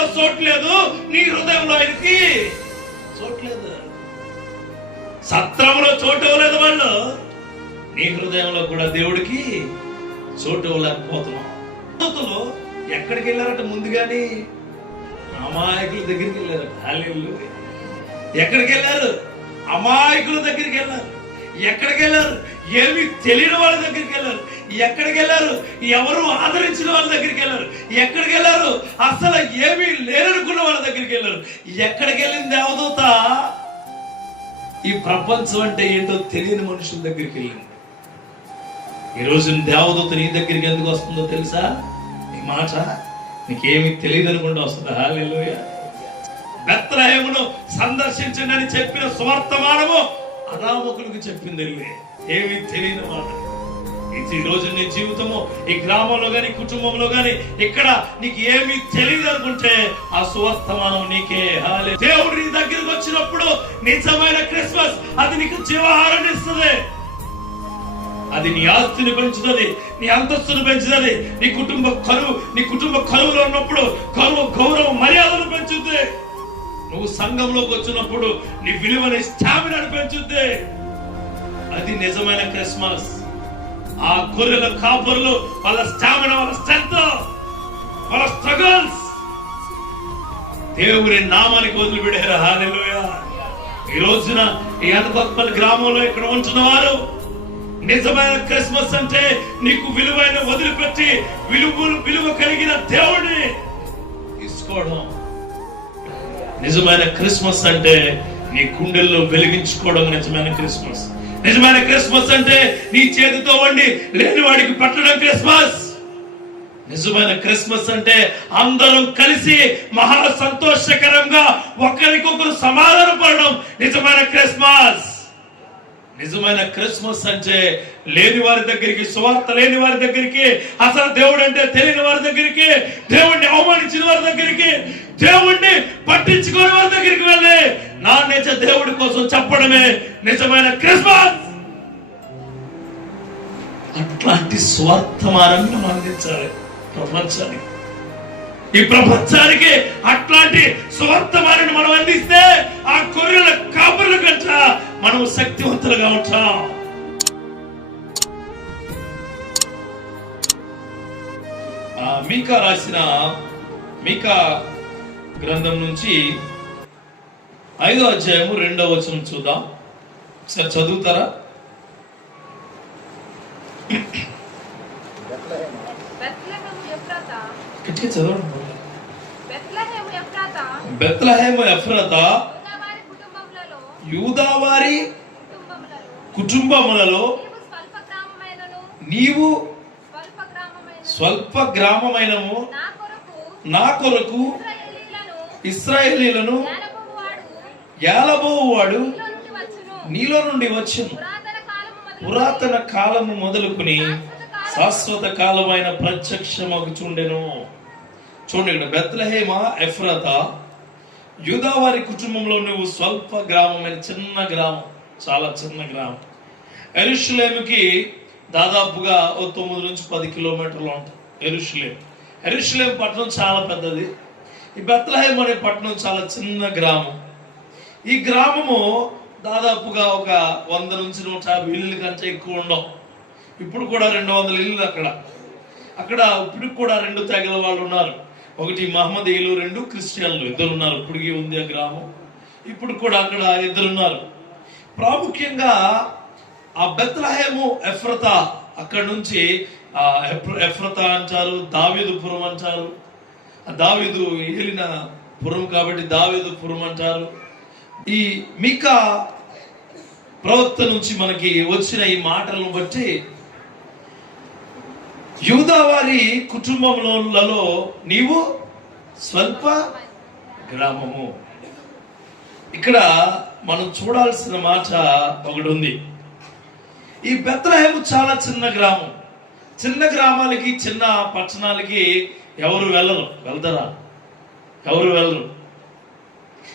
సత్రంలో చోట్లేదు, నీ హృదయంలో ఆయనకి చోట్లేదు. సత్రంలో చోటు ఇవ్వలేదు వాళ్ళు, నీ హృదయంలో కూడా దేవుడికి చోటు ఇవ్వలేకపోతున్నాం. ఎక్కడికి వెళ్ళారట? ముందుగానే అమాయకుల దగ్గరికి వెళ్ళారు. హల్లెలూయా. ఎక్కడికి వెళ్ళారు? అమాయకుల దగ్గరికి వెళ్ళారు. ఎక్కడికి వెళ్ళారు? ఏమి తెలియని వాళ్ళ దగ్గరికి వెళ్ళారు. ఎక్కడికి వెళ్ళారు? ఎవరు ఆదరించిన వాళ్ళ దగ్గరికి వెళ్ళారు. ఎక్కడికి వెళ్ళారు? అసలు ఏమీ లేరనుకున్న వాళ్ళ దగ్గరికి వెళ్ళారు. ఎక్కడికి వెళ్ళింది దేవదూత? ఈ ప్రపంచం అంటే ఏంటో తెలియని మనుషుల దగ్గరికి వెళ్ళింది. ఈరోజు దేవదూత నీ దగ్గరికి ఎందుకు వస్తుందో తెలుసా? ఈ మాట నీకేమి తెలియదు అనుకుంటూ వస్తుంది. హల్లెలూయా. బెత్లెహేమును సందర్శించండి అని చెప్పిన సువర్తమానము అనామకులకు చెప్పింది. ఏమి తెలియని మాట. ఈ రోజు నీ జీవితము ఈ గ్రామంలో గాని కుటుంబంలో గాని ఇక్కడ నీకు ఏమి తెలియదు అనుకుంటే ఆ సువర్తమానం నీకే. దేవుడు నీ దగ్గరికి వచ్చినప్పుడు నిజమైన క్రిస్మస్ అది నీకు జీవాహారాన్ని ఇస్తుంది. అది నీ ఆస్తిని పెంచుతుంది, నీ అంతస్తును పెంచుతుంది, నీ కుటుంబ కరువులో ఉన్నప్పుడు కరువు గౌరవ మర్యాదను పెంచుద్ది. నువ్వు సంఘంలోకి వచ్చినప్పుడు నీ విలువని స్టామినాను పెంచుద్ది. అది నిజమైన క్రిస్మస్. ఆ గొర్రెల కాపరులు వాళ్ళ స్టామినా, వాళ్ళ స్ట్రెంగ్త్, వాళ్ళ స్ట్రగల్స్ దేవుని నామానికి వదిలిపెట్టారు. హల్లెలూయా. ఈ రోజున ఈ అనపత్పల్లి గ్రామంలో ఇక్కడ ఉంటున్న వారు నిజమైన క్రిస్మస్ అంటే నీకు విలువైన వదిలిపెట్టి విలువ కలిగిన దేవుడిని తీసుకోవడం. నిజమైన క్రిస్మస్ అంటే నీ గుండెల్లో వెలిగించుకోవడం నిజమైన క్రిస్మస్. నిజమైన క్రిస్మస్ అంటే నీ చేతితో వండి లేని వాడికి పెట్టడం క్రిస్మస్. నిజమైన క్రిస్మస్ అంటే అందరం కలిసి మహా సంతోషకరంగా ఒకరికొకరు సమాధాన పడడం నిజమైన క్రిస్మస్. నిజమైన క్రిస్మస్ అంటే లేని వారి దగ్గరికి, సువార్త లేని వారి దగ్గరికి, అసలు దేవుడు అంటే తెలియని వారి దగ్గరికి, దేవుణ్ణి అవమానించిన వారి దగ్గరికి, దేవుణ్ణి పట్టించుకోని వారి దగ్గరికి వెళ్ళి నా నిజ దేవుడి కోసం చెప్పడమే నిజమైన క్రిస్మస్. అట్లాంటి స్వార్థమానాన్ని మనం అందించాలి ప్రపంచానికి. ఈ ప్రపంచానికి అట్లాంటి స్వార్థమానాన్ని మనం అందిస్తే ఆ గొర్రెల కాపరుల కంటే మనం శక్తివంతులుగా ఉంటాం. మీకా రాసిన మీకా గ్రంథం నుంచి 5వ అధ్యాయము 2వ వచనం చూద్దాం. ఒకసారి చదువుతారా? చదవండి. బెత్లెహేము ఎఫ్రాతా యూదావారి కుటుంబములలో నీవు స్వల్ప గ్రామమైనము నా కొరకు ఇశ్రాయేలీయులను ఏలబోవాడు నీలో నుండి వచ్చును. పురాతన కాలము మొదలుకుని శాశ్వత కాలమైన ప్రత్యక్షమగుచుండెను. చూడండి, ఇక్కడ బెత్లెహేమ ఎఫ్రాతా యూదావారి కుటుంబంలో నువ్వు స్వల్ప గ్రామమైన చిన్న గ్రామం, చాలా చిన్న గ్రామం. యెరూషలేముకి దాదాపుగా 9 నుంచి 10 కిలోమీటర్లు ఉంటుంది యెరూషలేము పట్టణం చాలా పెద్దది. ఈ బెత్లెహేం అనే పట్టణం చాలా చిన్న గ్రామం. ఈ గ్రామము దాదాపుగా ఒక 100 నుంచి 150 ఇల్లు కంటే ఎక్కువ ఉండవు. ఇప్పుడు కూడా 200 ఇల్లు అక్కడ ఇప్పుడు కూడా 2 తెగల వాళ్ళు ఉన్నారు. ఒకటి మహమ్మదీయులు, 2 క్రిస్టియన్లు, 2 ఉన్నారు. ఇప్పటికీ ఉంది ఆ గ్రామం. ఇప్పుడు కూడా అక్కడ 2 ఉన్నారు. ప్రాముఖ్యంగా ఆ బెత్లెహేము ఎఫ్రాతా, అక్కడ నుంచి ఎఫ్రాతా అంటారు, దావీదుపురం అంటారు. దావీదు ఏలిన పురం కాబట్టి దావీదుపురం అంటారు. ఈ మీకా ప్రవక్త నుంచి మనకి వచ్చిన ఈ మాటలను బట్టి యూదావారి కుటుంబములలో నీవు స్వల్ప గ్రామము. ఇక్కడ మనం చూడాల్సిన మాట ఒకటి ఉంది. ఈ బెత్లెహేము చాలా చిన్న గ్రామం. చిన్న గ్రామాలకి, చిన్న పట్టణాలకి ఎవరు వెళ్తారా? ఎవరు వెళ్ళరు.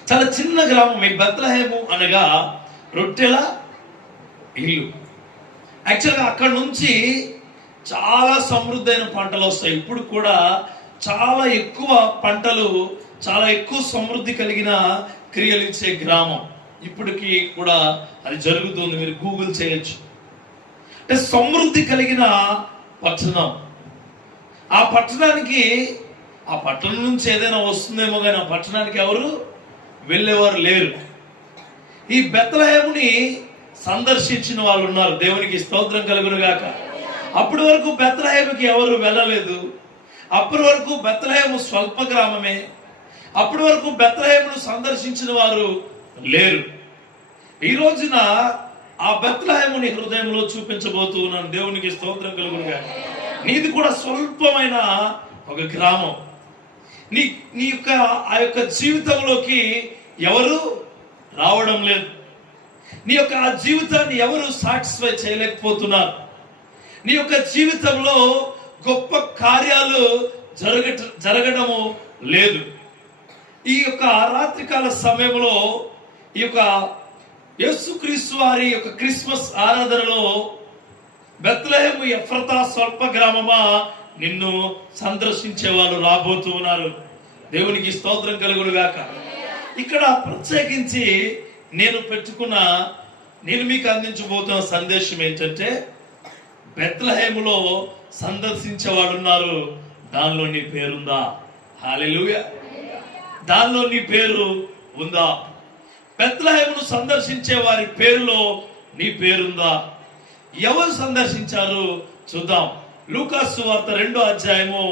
చాలా చిన్న గ్రామం ఈ బెత్లెహేము అనగా రొట్టెల ఇల్లు. యాక్చువల్గా అక్కడ నుంచి చాలా సమృద్ధైన పంటలు వస్తాయి. ఇప్పుడు కూడా చాలా ఎక్కువ పంటలు చాలా ఎక్కువ సమృద్ధి కలిగిన క్రియలు ఇచ్చే గ్రామం. ఇప్పటికీ కూడా అది జరుగుతుంది, మీరు గూగుల్ చేయొచ్చు. అంటే సమృద్ధి కలిగిన పట్టణం. ఆ పట్టణానికి, ఆ పట్టణం నుంచి ఏదైనా వస్తుందేమో కానీ ఆ పట్టణానికి ఎవరు వెళ్ళేవారు లేరు. ఈ బెత్లెహేముని సందర్శించిన వాళ్ళు ఉన్నారు. దేవునికి స్తోత్రం కలుగును గాక. అప్పటి వరకు బెత్లెహేముకి ఎవరు వెళ్ళలేదు. అప్పటి వరకు బెత్లెహేము స్వల్ప గ్రామమే. అప్పటి వరకు బెత్లెహేమును సందర్శించిన వారు లేరు. ఈ రోజున ఆ బెత్లెహేముని హృదయంలో చూపించబోతున్నాను. దేవునికి స్తోత్రం కలుగును గాక. నీది కూడా స్వల్పమైన ఒక గ్రామం. నీ యొక్క ఆ యొక్క జీవితంలోకి ఎవరు రావడం లేదు. నీ యొక్క ఆ జీవితాన్ని ఎవరు సాటిస్ఫై చేయలేకపోతున్నారు. నీ యొక్క జీవితంలో గొప్ప కార్యాలు జరగడము లేదు. ఈ యొక్క రాత్రికాల సమయంలో ఈ యొక్క యేసుక్రీస్తు వారి యొక్క క్రిస్మస్ ఆరాధనలో బెత్లెహేము ఎఫ్రతా స్వల్ప గ్రామమా నిన్ను సందర్శించే వాళ్ళు రాబోతూ ఉన్నారు. దేవునికి స్తోత్రం కలుగును గాక. ఇక్కడ ప్రత్యేకించి నేను మీకు అందించబోతున్న సందేశం ఏంటంటే, బెత్లెహేములో సందర్శించే వాడు ఉన్నారు, దానిలో నీ పేరుందా? హల్లెలూయా. దానిలో నీ పేరు ఉందా? బెత్లెహేమును సందర్శించే వారి పేరులో నీ పేరుందా? ఎవరు సందర్శించారు చూద్దాం. లూకాసు సువార్త 2వ అధ్యాయము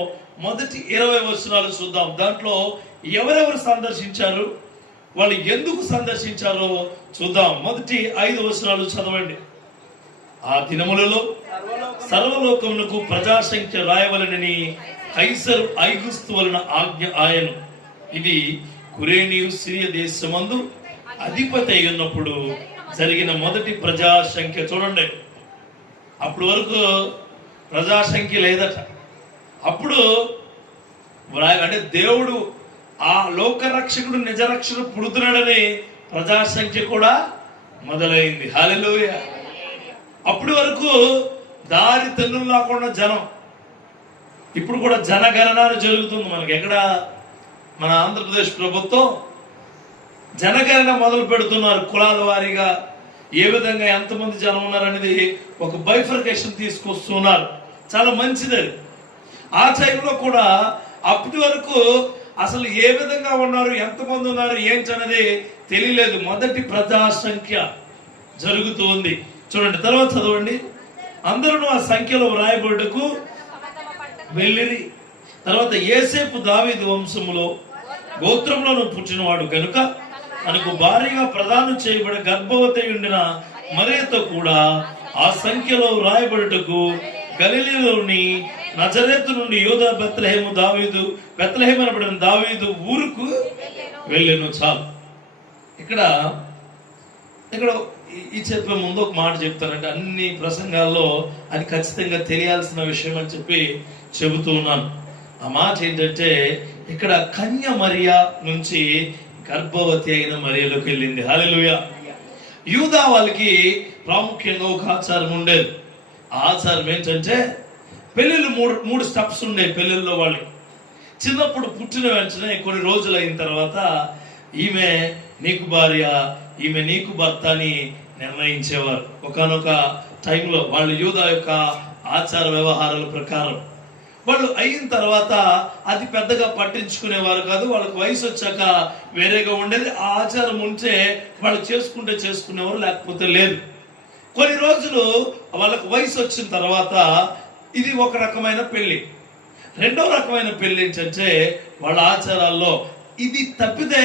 మొదటి 20 వచనాలు చూద్దాం. దాంట్లో ఎవరెవరు సందర్శించారు, వాళ్ళు ఎందుకు సందర్శించారో చూద్దాం. మొదటి 5 వచనాలు చదవండి. ఆ దినములలో సర్వలోకమునకు ప్రజాసంఖ్య రాయవలనని కైసరు ఐగుస్తు వలన ఆజ్ఞ ఆయను. ఇది కురేనియు సిరియా దేశమందు అధిపతి అయి ఉన్నప్పుడు జరిగిన మొదటి ప్రజాసంఖ్య. చూడండి, అప్పటి వరకు ప్రజాసంఖ్య లేదట. అప్పుడు అంటే దేవుడు ఆ లోకరక్షకుడు నిజరక్షకుడు పుడుతున్నాడని ప్రజాసంఖ్య కూడా మొదలైంది. హల్లెలూయా. అప్పటి వరకు దారి తెన్నులు లేకుండా జనం. ఇప్పుడు కూడా జనగణన జరుగుతుంది మనకి. ఎక్కడ? మన ఆంధ్రప్రదేశ్ ప్రభుత్వం జనగణన మొదలు పెడుతున్నారు. కులాల వారీగా ఏ విధంగా ఎంతమంది జనం ఉన్నారనేది ఒక బైఫర్కేషన్ తీసుకొస్తున్నారు. చాలా మంచిది. ఆ టైంలో కూడా అప్పటి వరకు అసలు ఏ విధంగా ఉన్నారు, ఎంతమంది ఉన్నారు ఏంటనేది తెలియలేదు. మొదటి ప్రజాసంఖ్య జరుగుతూ ఉంది. చూడండి, తర్వాత చదవండి. అందరూ ఆ సంఖ్యలో వ్రాయబడుటకు వెళ్ళిరి. తర్వాత యేసేపు దావీదు వంశములో గోత్రంలో పుట్టినవాడు కనుక మనకు భారీగా ప్రదానం చేయబడి గర్భవతి ఉండిన మరియతో కూడా ఆ సంఖ్యలో వ్రాయబడుటకు గలిలయలోని నజరేతు నుండి యూదా బెత్లెహేము అనబడిన దావీదు ఊరుకు వెళ్ళెను. చాలు. ఇక్కడ ఈ చెప్పే ముందు ఒక మాట చెప్తానంటే, అన్ని ప్రసంగాల్లో అది ఖచ్చితంగా తెలియాల్సిన విషయం అని చెప్పి చెబుతూ ఉన్నాను. ఆ మాట ఏంటంటే, ఇక్కడ కన్య మరియా నుంచి గర్భవతి అయిన మరియలోకి వెళ్ళింది. హల్లెలూయా. యూదా వాళ్ళకి ప్రాముఖ్యంగా ఒక ఆచారం ఉండేది. ఆ ఆచారం ఏంటంటే, పెళ్ళిళ్ళు మూడు స్టెప్స్ ఉండే పెళ్ళిళ్ళలో. వాళ్ళకి చిన్నప్పుడు పుట్టిన వెంటనే కొన్ని రోజులు అయిన తర్వాత ఈమె నీకు భార్య, ఈమె నీకు భర్త అని నిర్ణయించేవారు. ఒకానొక టైంలో వాళ్ళు యూదా యొక్క ఆచార వ్యవహారాల ప్రకారం వాళ్ళు అయిన తర్వాత అది పెద్దగా పట్టించుకునేవారు కాదు. వాళ్ళకి వయసు వచ్చాక వేరేగా ఉండేది. ఆ ఆచారం ఉంటే వాళ్ళు చేసుకునేవారు, లేకపోతే లేదు. కొన్ని రోజులు వాళ్ళకి వయసు వచ్చిన తర్వాత ఇది ఒక రకమైన పెళ్లి. రెండో రకమైన పెళ్లి ఏంటంటే, వాళ్ళ ఆచారాల్లో ఇది తప్పితే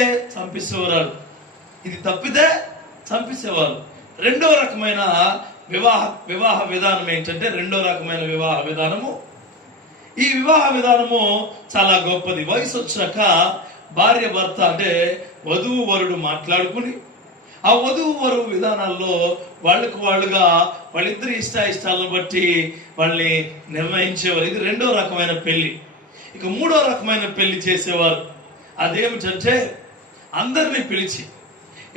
చంపేసేవారు. రెండో రకమైన వివాహ విధానం ఏంటంటే, ఈ వివాహ విధానము చాలా గొప్పది. వయసు వచ్చాక భార్య భర్త అంటే వధువు వరుడు మాట్లాడుకుని ఆ వధువు వరువు విధానాల్లో వాళ్ళుగా వాళ్ళిద్దరి ఇష్టాలను బట్టి వాళ్ళని నిర్ణయించేవారు. ఇది రెండో రకమైన పెళ్లి. ఇక మూడో రకమైన పెళ్లి చేసేవారు. అదేమిటంటే, అందరినీ పిలిచి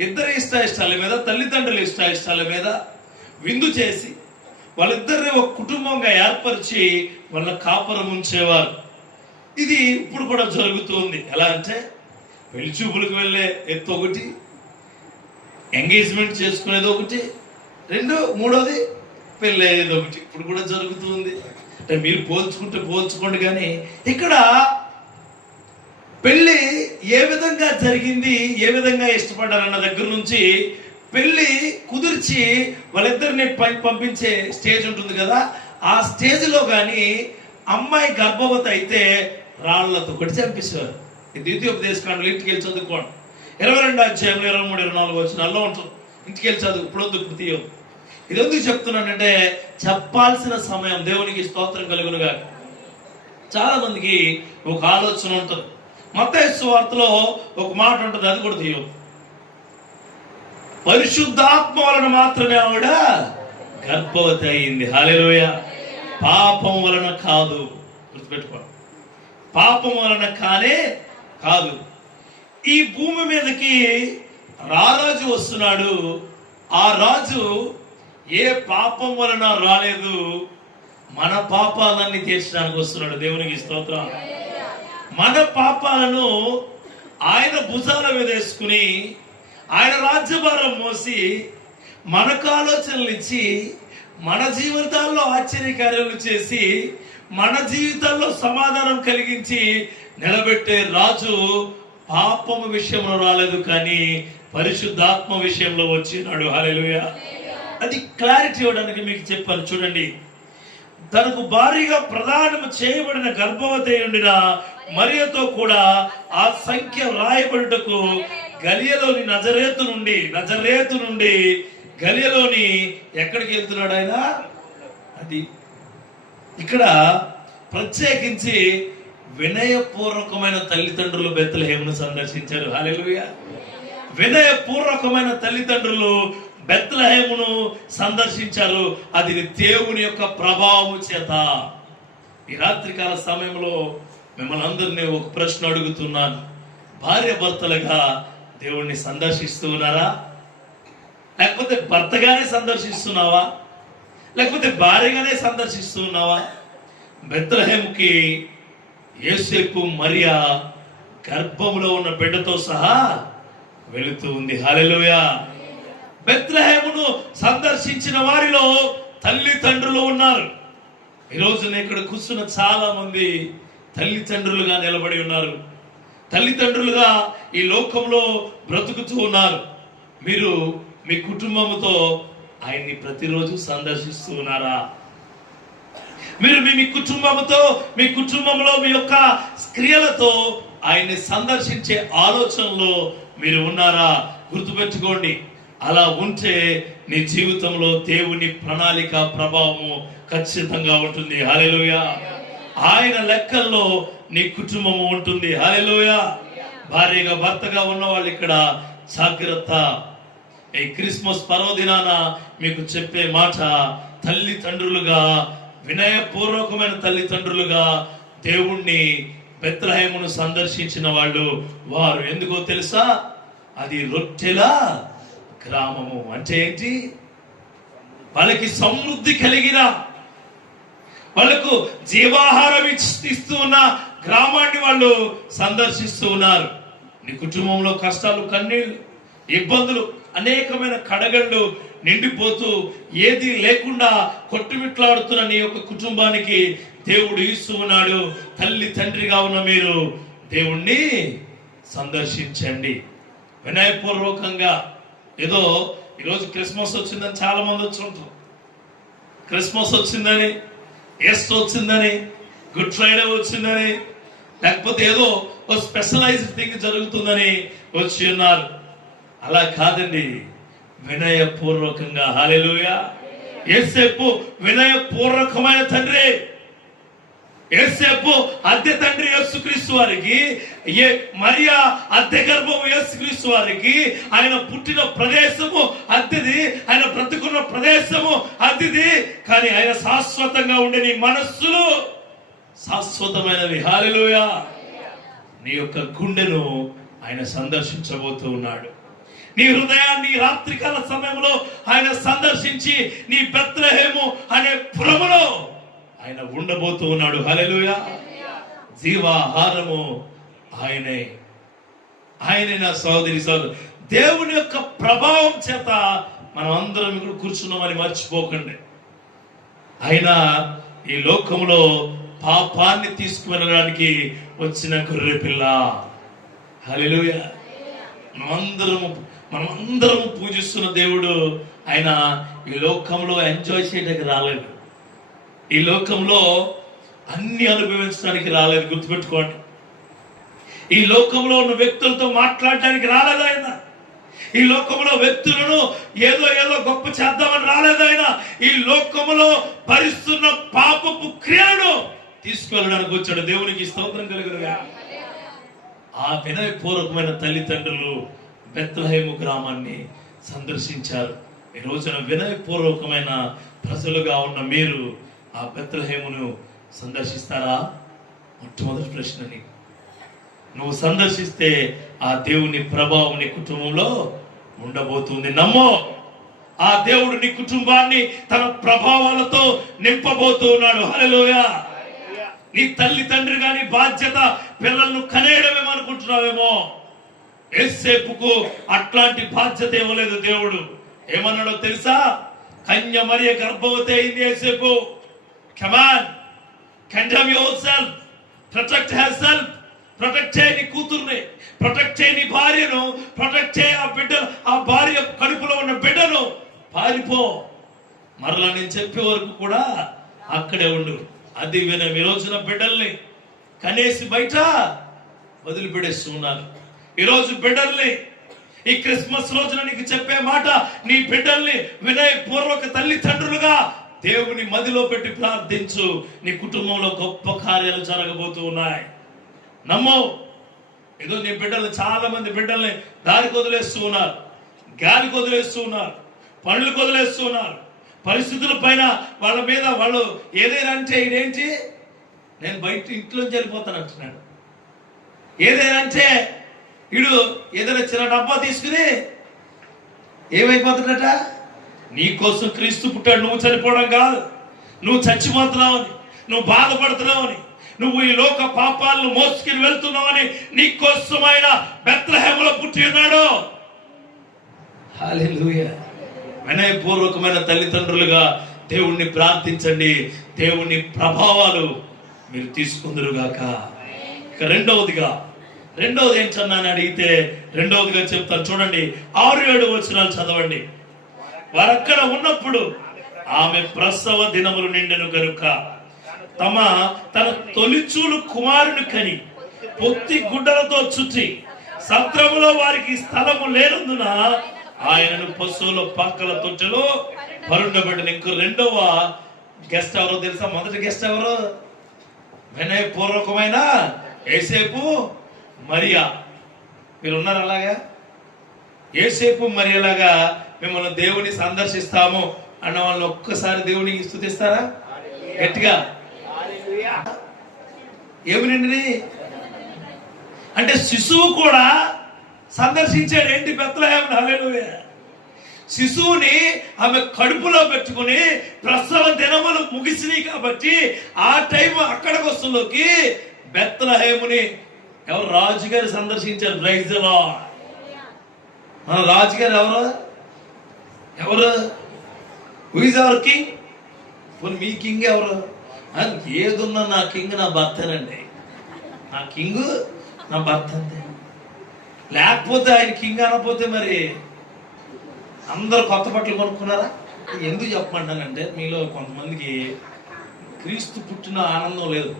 ఇద్దరి ఇష్టాల మీద, తల్లిదండ్రుల ఇష్టాల మీద విందు చేసి వాళ్ళిద్దరిని ఒక కుటుంబంగా ఏర్పరిచి వాళ్ళ కాపురం ఉంచేవారు. ఇది ఇప్పుడు కూడా జరుగుతుంది. ఎలా అంటే, పెళ్లి చూపులకు వెళ్ళే ఎత్తు ఒకటి, ఎంగేజ్మెంట్ చేసుకునేది ఒకటి, మూడోది పెళ్ళి అయ్యేది ఒకటి. ఇప్పుడు కూడా జరుగుతుంది. అంటే మీరు పోల్చుకోండి. కానీ ఇక్కడ పెళ్ళి ఏ విధంగా జరిగింది, ఏ విధంగా ఇష్టపడ్డారన్న దగ్గర నుంచి పెళ్ళి కుదిర్చి వాళ్ళిద్దరిని పంపించే స్టేజ్ ఉంటుంది కదా, ఆ స్టేజ్లో కానీ అమ్మాయి గర్భవతి అయితే రాళ్లతో కొట్టి చంపేసేవారు. ద్వితీయోపదేశకాండలు ఇంటికి వెళ్ళి చదువుకోండి. 22 అధ్యాయంలో 23, 24 వచనాల్లో ఉంటుంది. ఇంటికి వెళ్ళి చదువు. ఇప్పుడు తీయవు. ఇది ఎందుకు చెప్తున్నానంటే చెప్పాల్సిన సమయం. దేవునికి స్తోత్రం కలుగునుగా. చాలా మందికి ఒక ఆలోచన ఉంటుంది. మత్తయి సువార్తలో ఒక మాట ఉంటుంది, అది కూడా తీయవు. పరిశుద్ధాత్మ వలన మాత్రమే ఆవిడ గర్భవతి అయింది. హల్లెలూయా. పాపం వలన కాదు. గుర్తుపెట్టుకోండి, పాపం వలన కాదు. ఈ భూమి మీదకి రారాజు వస్తున్నాడు. ఆ రాజు ఏ పాపం వలన రాలేదు, మన పాపాలన్నీ తీర్చడానికి వస్తున్నాడు. దేవునికి స్తోత్రం. మన పాపాలను ఆయన భుజాల మీద వేసుకుని ఆయన రాజ్యభారం మోసి మనకు ఆలోచనలు ఇచ్చి మన జీవితాల్లో ఆశ్చర్యకార్యాలు చేసి మన జీవితాల్లో సమాధానం కలిగించి నిలబెట్టే రాజు పాపము విషయంలో రాలేదు, కానీ పరిశుద్ధాత్మ విషయంలో వచ్చినాడు. హల్లెలూయా. అది క్లారిటీ ఇవ్వడానికి మీకు చెప్పాను. చూడండి, తనకు భారీగా ప్రదానము చేయబడిన గర్భవతి ఉండిన మరియతో కూడా ఆ సంఖ్య రాయబడుటకు గలియలోని నజరేతు నుండి గలియలోని ఎక్కడికి వెళ్తున్నాడు ఆయన? అది ఇక్కడ ప్రత్యేకించి వినయపూర్వకమైన తల్లిదండ్రులు బెత్లెహేమును సందర్శించారు. హల్లెలూయా. వినయపూర్వకమైన తల్లిదండ్రులు బెత్లెహేమును సందర్శించారు. అది దేవుని యొక్క ప్రభావం చేత. ఈ రాత్రికాల సమయంలో మిమ్మల్ని అందరినీ ఒక ప్రశ్న అడుగుతున్నాను. భార్య భర్తలుగా దేవుణ్ణి సందర్శిస్తూ ఉన్నారా? లేకపోతే భర్తగానే సందర్శిస్తున్నావా? లేకపోతే భార్యగానే సందర్శిస్తూ ఉన్నావా? బెత్లెహేముకి యోసేపు మరియా గర్భంలో ఉన్న బిడ్డతో సహా వెళుతూ ఉంది. హల్లెలూయా. బెత్లెహేమును సందర్శించిన వారిలో తల్లిదండ్రులు ఉన్నారు. ఈరోజు ఇక్కడ కూర్చున్న చాలా మంది తల్లిదండ్రులుగా నిలబడి ఉన్నారు. తల్లిదండ్రులుగా ఈ లోకంలో బ్రతుకుతూ ఉన్నారు. మీరు మీ కుటుంబంతో ఆయన్ని ప్రతిరోజు సందర్శిస్తూ ఉన్నారా? మీరు మీ కుటుంబంతో, మీ కుటుంబంలో మీ యొక్క క్రియలతో ఆయన్ని సందర్శించే ఆలోచనలో మీరు ఉన్నారా? గుర్తుపెట్టుకోండి. అలా ఉంటే నీ జీవితంలో దేవుని ప్రణాళిక ప్రభావము ఖచ్చితంగా ఉంటుంది. హల్లెలూయా. ఆయన లెక్కల్లో నీ కుటుంబము ఉంటుంది. హల్లెలూయా. భార్యగా భర్తగా ఉన్న వాళ్ళు ఇక్కడ జాగ్రత్త. ఈ క్రిస్మస్ పర్వదినాన మీకు చెప్పే మాట, తల్లిదండ్రులుగా, వినయపూర్వకమైన తల్లిదండ్రులుగా దేవుణ్ణి బెత్లెహేమును సందర్శించిన వాళ్ళు వారు. ఎందుకో తెలుసా? అది రొట్టెల గ్రామము. అంటే ఏంటి? వాళ్ళకి సమృద్ధి కలిగిన, వాళ్ళకు జీవాహారం ఇస్తూ ఉన్న గ్రామాన్ని వాళ్ళు సందర్శిస్తూ ఉన్నారు. నీ కుటుంబంలో కష్టాలు, కన్నీళ్లు, ఇబ్బందులు, అనేకమైన కడగళ్ళు నిండిపోతూ ఏది లేకుండా కొట్టుమిట్లాడుతున్న నీ యొక్క కుటుంబానికి దేవుడు ఇస్తూ ఉన్నాడు. తల్లి తండ్రిగా ఉన్న మీరు దేవుణ్ణి సందర్శించండి వినయపూర్వకంగా. ఏదో ఈరోజు క్రిస్మస్ వచ్చిందని చాలా మంది వచ్చి ఉంటారు. క్రిస్మస్ వచ్చిందని, ఈస్టర్ వచ్చిందని, గుడ్ ఫ్రైడే వచ్చిందని, లేకపోతే ఏదో ఒక స్పెషలైజ్డ్ థింగ్ జరుగుతుందని వచ్చి ఉన్నారు. అలా కాదండి, వినయపూర్వకంగా. హల్లెలూయా. యేసేపు వినయపూర్వకమైన తండ్రి. యేసేపు అద్దె తండ్రి యేసుక్రీస్తు వారికి, మరియా అద్దె గర్భము యేసుక్రీస్తు వారికి. ఆయన పుట్టిన ప్రదేశము అద్దెది, ఆయన బ్రతుకున్న ప్రదేశము అద్దెది. కానీ ఆయన శాశ్వతంగా ఉండే నీ మనస్సులు శాశ్వతమైనవి. హల్లెలూయా. నీ యొక్క గుండెను ఆయన సందర్శించబోతూ ఉన్నాడు. నీ హృదయాన్ని రాత్రికాల సమయంలో ఆయన సందర్శించి నీ బెత్లెహేము అనే పురములో ఆయన ఉండబోతూ ఉన్నాడు. హల్లెలూయా. జీవాహారము ఆయనే. ఆయన నా సోదరు దేవుని యొక్క ప్రభావం చేత మనం అందరం ఇక్కడ కూర్చున్నామని మర్చిపోకండి. ఆయన ఈ లోకంలో పాపాన్ని తీసుకువెళ్ళడానికి వచ్చిన గొర్రె పిల్ల. హల్లెలూయా. మనమందరము పూజిస్తున్న దేవుడు ఆయన ఈ లోకంలో ఎంజాయ్ చేయడానికి రాలేదు, ఈ లోకంలో అన్ని అనుభవించడానికి రాలేదు. గుర్తుపెట్టుకోండి, ఈ లోకంలో ఉన్న వ్యక్తులతో మాట్లాడడానికి రాలేదు ఆయన. ఈ లోకంలో వ్యక్తులను ఏదో గొప్ప చేద్దామని రాలేదు ఆయన. ఈ లోకంలో భరిస్తున్న పాపపు క్రియను తీసుకెళ్ళడానికి వచ్చాడు. దేవునికి స్తోత్రం కలుగునుగా. ఆ వినయపూర్వకమైన తల్లిదండ్రులు బెత్లెహేము గ్రామాన్ని సందర్శించారు. ఈ రోజున వినయపూర్వకమైన ప్రజలుగా ఉన్న మీరు ఆ బెత్లెహేమును సందర్శిస్తారా? మొట్టమొదటి ప్రశ్నని. నువ్వు సందర్శిస్తే ఆ దేవుని ప్రభావం నీ కుటుంబంలో ఉండబోతుంది. నమ్మో, ఆ దేవుడు నీ కుటుంబాన్ని తన ప్రభావాలతో నింపబోతూ ఉన్నాడు. హల్లెలూయా. నీ తల్లి తండ్రి గాని బాధ్యత పిల్లలను కనేయడమేమనుకుంటున్నావేమో. యేసేపుకు అట్లాంటి బాధ్యత ఇవ్వలేదు దేవుడు. ఏమన్నాడో తెలుసా? కన్య మరియ గర్భవతి అయింది. యేసేపు, come on, condemn yourself, protect herself. Protect చేయి నీ కూతుర్ని, ప్రొటెక్ట్ చేయి నీ భార్యను, ప్రొటెక్ట్ చేయి ఆ బిడ్డ, ఆ భార్య కడుపులో ఉన్న బిడ్డను. పారిపో, మరలా నేను చెప్పే వరకు కూడా అక్కడే ఉండు. అది విన ఈ రోజున బిడ్డల్ని కనేసి బయట వదిలిపెడేస్తున్నారు. ఈరోజు బిడ్డల్ని ఈ క్రిస్మస్ రోజున నీకు చెప్పే మాట, నీ బిడ్డల్ని వినయపూర్వక తల్లిదండ్రులుగా దేవుని మదిలో పెట్టి ప్రార్థించు. నీ కుటుంబంలో గొప్ప కార్యాలు జరగబోతూ ఉన్నాయి. నమ్మో. ఏదో నీ బిడ్డలు, చాలా మంది బిడ్డల్ని దారికి వదిలేస్తూ ఉన్నారు, గాలికి వదిలేస్తూ ఉన్నారు, పనులకు వదిలేస్తూ ఉన్నారు. పరిస్థితుల పైన వాళ్ళ మీద వాళ్ళు ఏదైనా అంటే ఇదేంటి, నేను బయట ఇంట్లోంచి వెళ్ళిపోతాను అంటున్నాడు. ఏదైనా అంటే వీడు ఏదైనా చిన్న డబ్బా తీసుకుని ఏమైపోతాడట, నీ కోసం క్రీస్తు పుట్టాడు, నువ్వు చనిపోవడం కాదు, నువ్వు చచ్చిపోతున్నావని, నువ్వు బాధపడుతున్నావని, నువ్వు ఈ లోక పాపాలను మోసుకుని వెళ్తున్నావని నీ కోసం ఆయన బెత్లెహేములో పుట్టి ఉన్నాడు. హల్లెలూయా. వినయపూర్వకమైన తల్లిదండ్రులుగా దేవుణ్ణి ప్రార్థించండి. దేవుని ప్రభావాలు మీరు తీసుకుందరుగాక. ఇక రెండవది ఏంటన్నాను అడిగితే రెండవదిగా చెప్తాను. చూడండి, 6-7 వచనాలు చదవండి. వారక్కడ ఉన్నప్పుడు ఆమె ప్రసవ దినములు నిండెను గనుక తన తొలిచూలు కుమారుని కని పొత్తి గుడ్డలతో చుట్టి సత్రములో వారికి స్థలము లేనందున ఆయనను పశువుల పక్కల తొట్టెలో పరుండబెట్టిన. ఇంకో రెండవ గెస్ట్ ఎవరో తెలుసా? మొదటి గెస్ట్ ఎవరు? వినయపూర్వకమైన యేసేపు మరియా. మీరు ఉన్నారు అలాగా? యేసేపు మరియలాగా మిమ్మల్ని దేవుని సందర్శిస్తాము అన్న వాళ్ళని ఒక్కసారి దేవునికి స్తుతిస్తారా గట్టిగా? ఏమిటండి అంటే శిశువు కూడా సందర్శించాడు. ఏంటి? బెత్లెహేమును. హల్లెలూయా. శిశువుని ఆమె కడుపులో పెట్టుకుని ప్రసవ దినములు ముగిసినాయి కాబట్టి ఆ టైం అక్కడికి వస్తులోకి బెత్లెహేముని ఎవరు? రాజుగారు సందర్శించారు. Praise the Lord. మన రాజుగారు ఎవరు? Who is our king? మీ కింగ్ ఎవరు? ఏదున్నా నా కింగ్ నా భర్తనండి. నా కింగ్ నా భర్త అంతే. లేకపోతే ఆయన కింగ్ అనకపోతే మరి అందరు కొత్త బట్టలు కొనుక్కున్నారా? ఎందుకు చెప్పమంటానంటే మీలో కొంతమందికి క్రీస్తు పుట్టిన ఆనందం లేదు.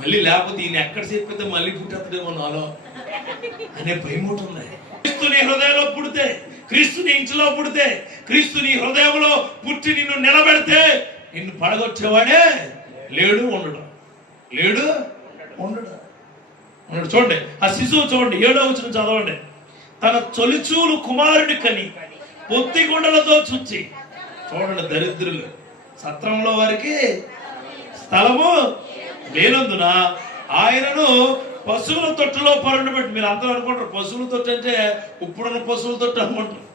మళ్ళీ లేకపోతే ఈయన ఎక్కడ చెప్పితే మళ్ళీ పుట్టేస్తాడేమో నాలో అనే భయం ఉంటుంది. క్రీస్తు నీ హృదయంలో పుడితే, క్రీస్తు నీ ఇంటిలో పుడితే, క్రీస్తు నీ హృదయంలో పుట్టి నిన్ను నిలబెడితే నిన్ను పడగొచ్చేవాడే లేడు ఉండడు. చూడండి ఆ శిశువు, చూడండి 7వ వచనం చదవండి. తన తొలిచూలు కుమారుని కని పొత్తి గుండలతో చుచ్చి. చూడండి, దరిద్రులు సత్రంలో వారికి స్థలము లేనందున ఆయనను పశువుల తొట్టులో పరుండబెట్టి. మీరు అందరూ అనుకుంటారు పశువుల తొట్టు అంటే ఇప్పుడున్న పశువుల తొట్టు అనుకుంటారు.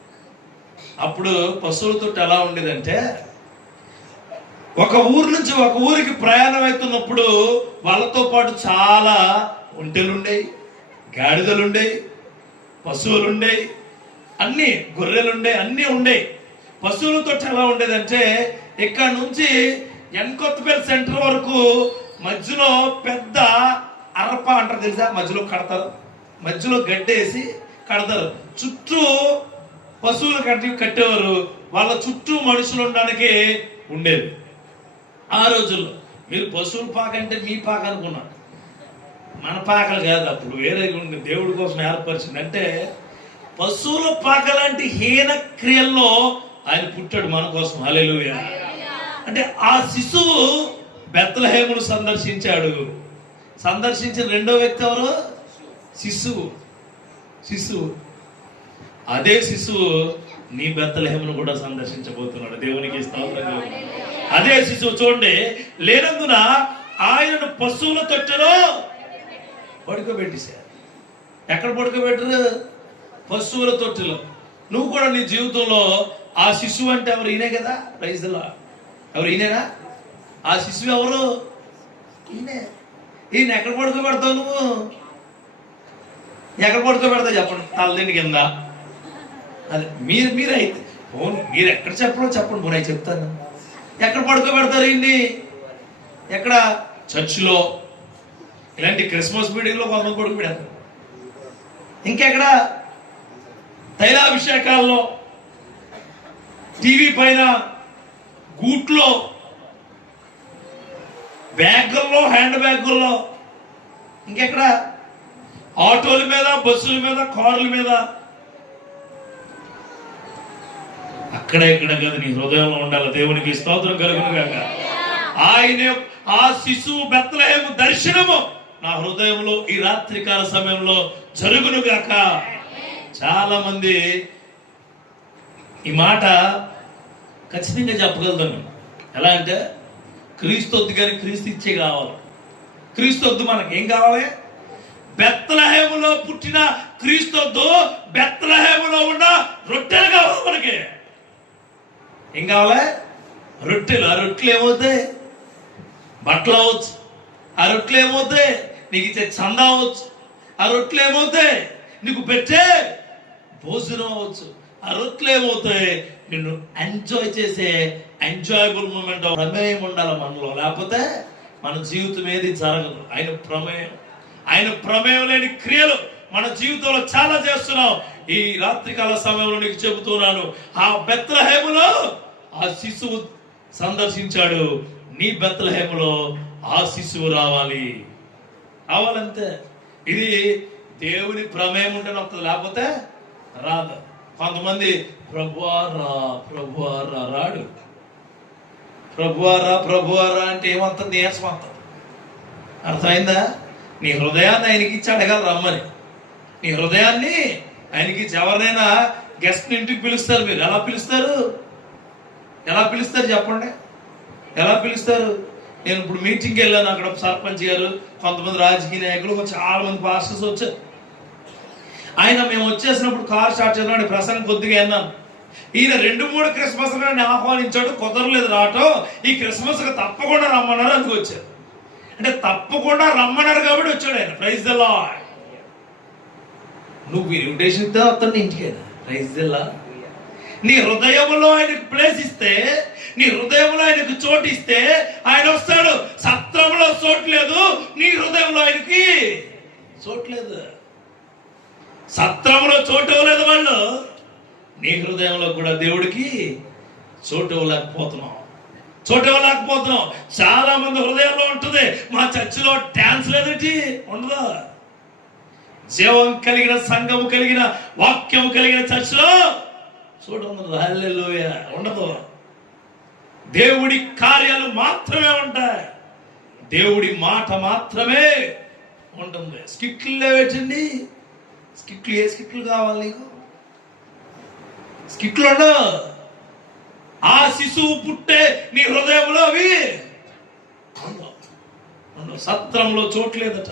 అప్పుడు పశువుల తొట్టు ఎలా ఉండేదంటే, ఒక ఊరు నుంచి ఒక ఊరికి ప్రయాణం అవుతున్నప్పుడు వాళ్ళతో పాటు చాలా ఒంటెలుండేవి, గాడిదలుండేవి, పశువులు ఉండేవి, అన్ని గొర్రెలు ఉండే, అన్ని ఉండేవి. పశువులతో ఎలా ఉండేదంటే ఇక్కడ నుంచి ఎన్కొత్తపల్లి సెంటర్ వరకు మధ్యలో పెద్ద అరప అంటారు తెలుసా, మధ్యలో కడతారు, మధ్యలో గడ్డేసి కడతారు, చుట్టూ పశువులు కట్టేవారు. వాళ్ళ చుట్టూ మనుషులు ఉండడానికి ఉండేది. ఆ రోజుల్లో మీరు పశువుల పాక అంటే మీ పాక అనుకున్నారు, మన పాకలు కాదు, అప్పుడు వేరే ఉంది, దేవుడి కోసం ఏర్పరిచింది. అంటే పశువుల పాక లాంటి హీన క్రియల్లో ఆయన పుట్టాడు మన కోసం. హల్లెలూయా. అంటే ఆ శిశువు బెత్లెహేమును సందర్శించాడు. సందర్శించిన రెండో వ్యక్తి ఎవరు? శిశువు. అదే శిశువు నీ బెత్లెహేమును కూడా సందర్శించబోతున్నాడు. దేవునికి స్తోత్రం. అదే శిశువు చూడండి, లేనందున ఆయనను పశువుల తొట్టెలో పడుకోబెట్టేశారు. ఎక్కడ పడుకోబెట్టరు? పశువుల తొట్టెలో. నువ్వు కూడా నీ జీవితంలో ఆ శిశువు అంటే ఎవరు? ఈయనే కదా. Praise the Lord. ఎవరు? ఈయనేనా? ఆ శిశువు ఎవరు? ఈయనే. ఈయన ఎక్కడ పడుకోబెడతావు నువ్వు? ఎక్కడ పడుకోబెడతావు చెప్పండి? తలదిండి కింద. అదే మీరైతే మీరు ఎక్కడ చెప్పండి పోనీ చెప్తాను. ఎక్కడ పడుకోబెడతారు ఈయన్ని? ఎక్కడ? చర్చిలో, ఇలాంటి క్రిస్మస్ మీటింగ్లో కొంతమంది పడుకోబెడతారు. ఇంకెక్కడ? తైలాభిషేకాల్లో, టీవీ పైన, గూట్లో, బ్యాగుల్లో, హ్యాండ్ బ్యాగుల్లో, ఇంకెక్కడ? ఆటోల మీద, బస్సుల మీద, కార్ల మీద. అక్కడ ఇక్కడ కదా, నీ హృదయంలో ఉండాలి. దేవునికి స్తోత్రం కలుగును గాక. ఆయన ఆ శిశువు బెత్లెహేము దర్శనము నా హృదయంలో ఈ రాత్రికాల సమయంలో జరుగును గాక. చాలా మంది ఈ మాట ఖచ్చితంగా చెప్పగలుగుతాను. ఎలా అంటే క్రీస్తు వద్దు కానీ క్రీస్తు ఇచ్చే కావాలి. క్రీస్తు వద్దు, మనకి ఏం కావాలి? బెత్లెహేములో పుట్టిన క్రీస్తు వద్దు, బెత్లెహేములో ఉన్న రొట్టెలు కావాలి మనకి. ఏం కావాలి? రొట్టెలు. ఆ రొట్టెలు ఏమవుతాయి? బట్టలు అవ్వచ్చు. ఆ రొట్టెలు ఏమవుతాయి? నీకు ఇచ్చే చందా అవ్వచ్చు. ఆ రొట్టెలు ఏమవుతాయి? నీకు పెట్టే భోజనం అవ్వచ్చు. ఆ రొట్టెలు ఏమవుతాయి? నిన్ను ఎంజాయ్ చేసే ఎంజాయబుల్ మూమెంట్. ప్రమేయం ఉండాలి మనలో, లేకపోతే మన జీవితం ఏది జరగదు. ఆయన ప్రమేయం లేని క్రియలు మన జీవితంలో చాలా చేస్తున్నాం. ఈ రాత్రికాల సమయంలో నీకు చెబుతున్నాను, ఆ బెత్లెహేములో ఆ శిశువు సందర్శించాడు. నీ బెత్లెహేములో ఆ శిశువు రావాలంతే. ఇది దేవుని ప్రమేయం ఉంటే వస్తుంది, లేకపోతే రాదు. కొంతమంది ప్రభువారా రాడు. ప్రభువారా అంటే ఏమంటుంది? నీరసం అంటుంది. అర్థమైందా? నీ హృదయాన్ని ఆయనకి ఇచ్చి అడగాలి రమ్మని. నీ హృదయాన్ని ఆయనకి ఇచ్చి. ఎవరినైనా గెస్ట్ ఇంటికి పిలుస్తారు, మీరు ఎలా పిలుస్తారు చెప్పండి? ఎలా పిలుస్తారు? నేను ఇప్పుడు మీటింగ్కి వెళ్ళాను, అక్కడ సర్పంచ్ గారు, కొంతమంది రాజకీయ నాయకులు, చాలా మంది పాస్టర్స్ వచ్చారు. మేము వచ్చేసినప్పుడు కార్ స్టార్ట్ చేద్దాం, ప్రసంగం కొద్దిగా అన్నాను. ఈయన 2-3 క్రిస్మస్ ఆహ్వానించాడు, కుదరలేదు రావటం. ఈ క్రిస్మస్ తప్పకుండా రమ్మన్నారు, అందుకు వచ్చారు. అంటే తప్పకుండా రమ్మన్నారు కాబట్టి వచ్చాడు ఆయన. Praise the Lord. నువ్వు ఇన్విటేషన్ ఇస్తే వస్తాను ఇంటికైనా. Praise the lord. నీ హృదయంలో ఆయనకు ప్లేస్ ఇస్తే, నీ హృదయంలో ఆయనకు చోటు ఇస్తే ఆయన వస్తాడు. సత్రంలో చోట్లేదు, నీ హృదయంలో ఆయనకి చోట్లేదు. సత్రంలో చోటు ఇవ్వలేదు వాళ్ళు, నీ హృదయంలో కూడా దేవుడికి చోటు ఇవ్వలేకపోతున్నాం. చాలా మంది హృదయంలో ఉంటుంది, మా చర్చిలో డాన్స్ లేదంటే ఉండదు. జీవం కలిగిన, సంఘము కలిగిన, వాక్యం కలిగిన చర్చిలో చోటు ఉండదు. హల్లెలూయా. ఉండదు. దేవుడి కార్యాలు మాత్రమే ఉంటాయి, దేవుడి మాట మాత్రమే ఉంటుంది. స్కిట్లు పెట్టండి. ఏ స్కిట్లు కావాలి నీకు? స్కిట్లు ఉండవు. ఆ శిశువు పుట్టే నీ హృదయంలో అవి సత్రంలో చోట్లేదట.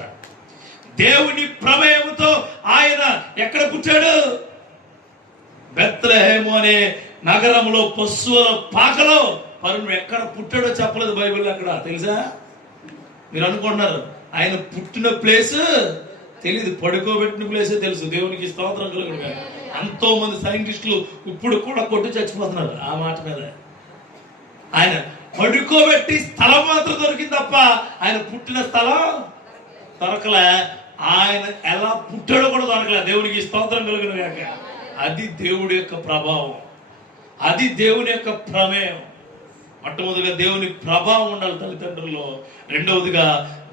దేవుని ప్రమేయముతో ఆయన ఎక్కడ పుట్టాడు? బెత్లెహేము అనే నగరంలో, పశువుల పాకలో. మరి ఎక్కడ పుట్టాడో చెప్పలేదు బైబిల్. అక్కడ తెలుసా? మీరు అనుకుంటున్నారు ఆయన పుట్టిన ప్లేస్ తెలీదు. పడుకోబెట్టిన ప్లేసే తెలుసు. దేవునికి స్తోత్రం కలుగును గాక. ఎంతో మంది సైంటిస్టులు ఇప్పుడు కూడా కొట్టి చచ్చిపోతున్నారు ఆ మాట మీద. ఆయన పడుకోబెట్టి స్థలం మాత్రం దొరికింది తప్ప ఆయన పుట్టిన స్థలం దొరకలే. ఆయన ఎలా పుట్టాడో కూడా దొరకలే. దేవునికి స్తోత్రం కలుగును గాక. అది దేవుడి యొక్క ప్రభావం, అది దేవుని యొక్క ప్రమేయం. మొట్టమొదటిగా దేవుని ప్రభావం ఉండాలి తల్లిదండ్రుల్లో. రెండవదిగా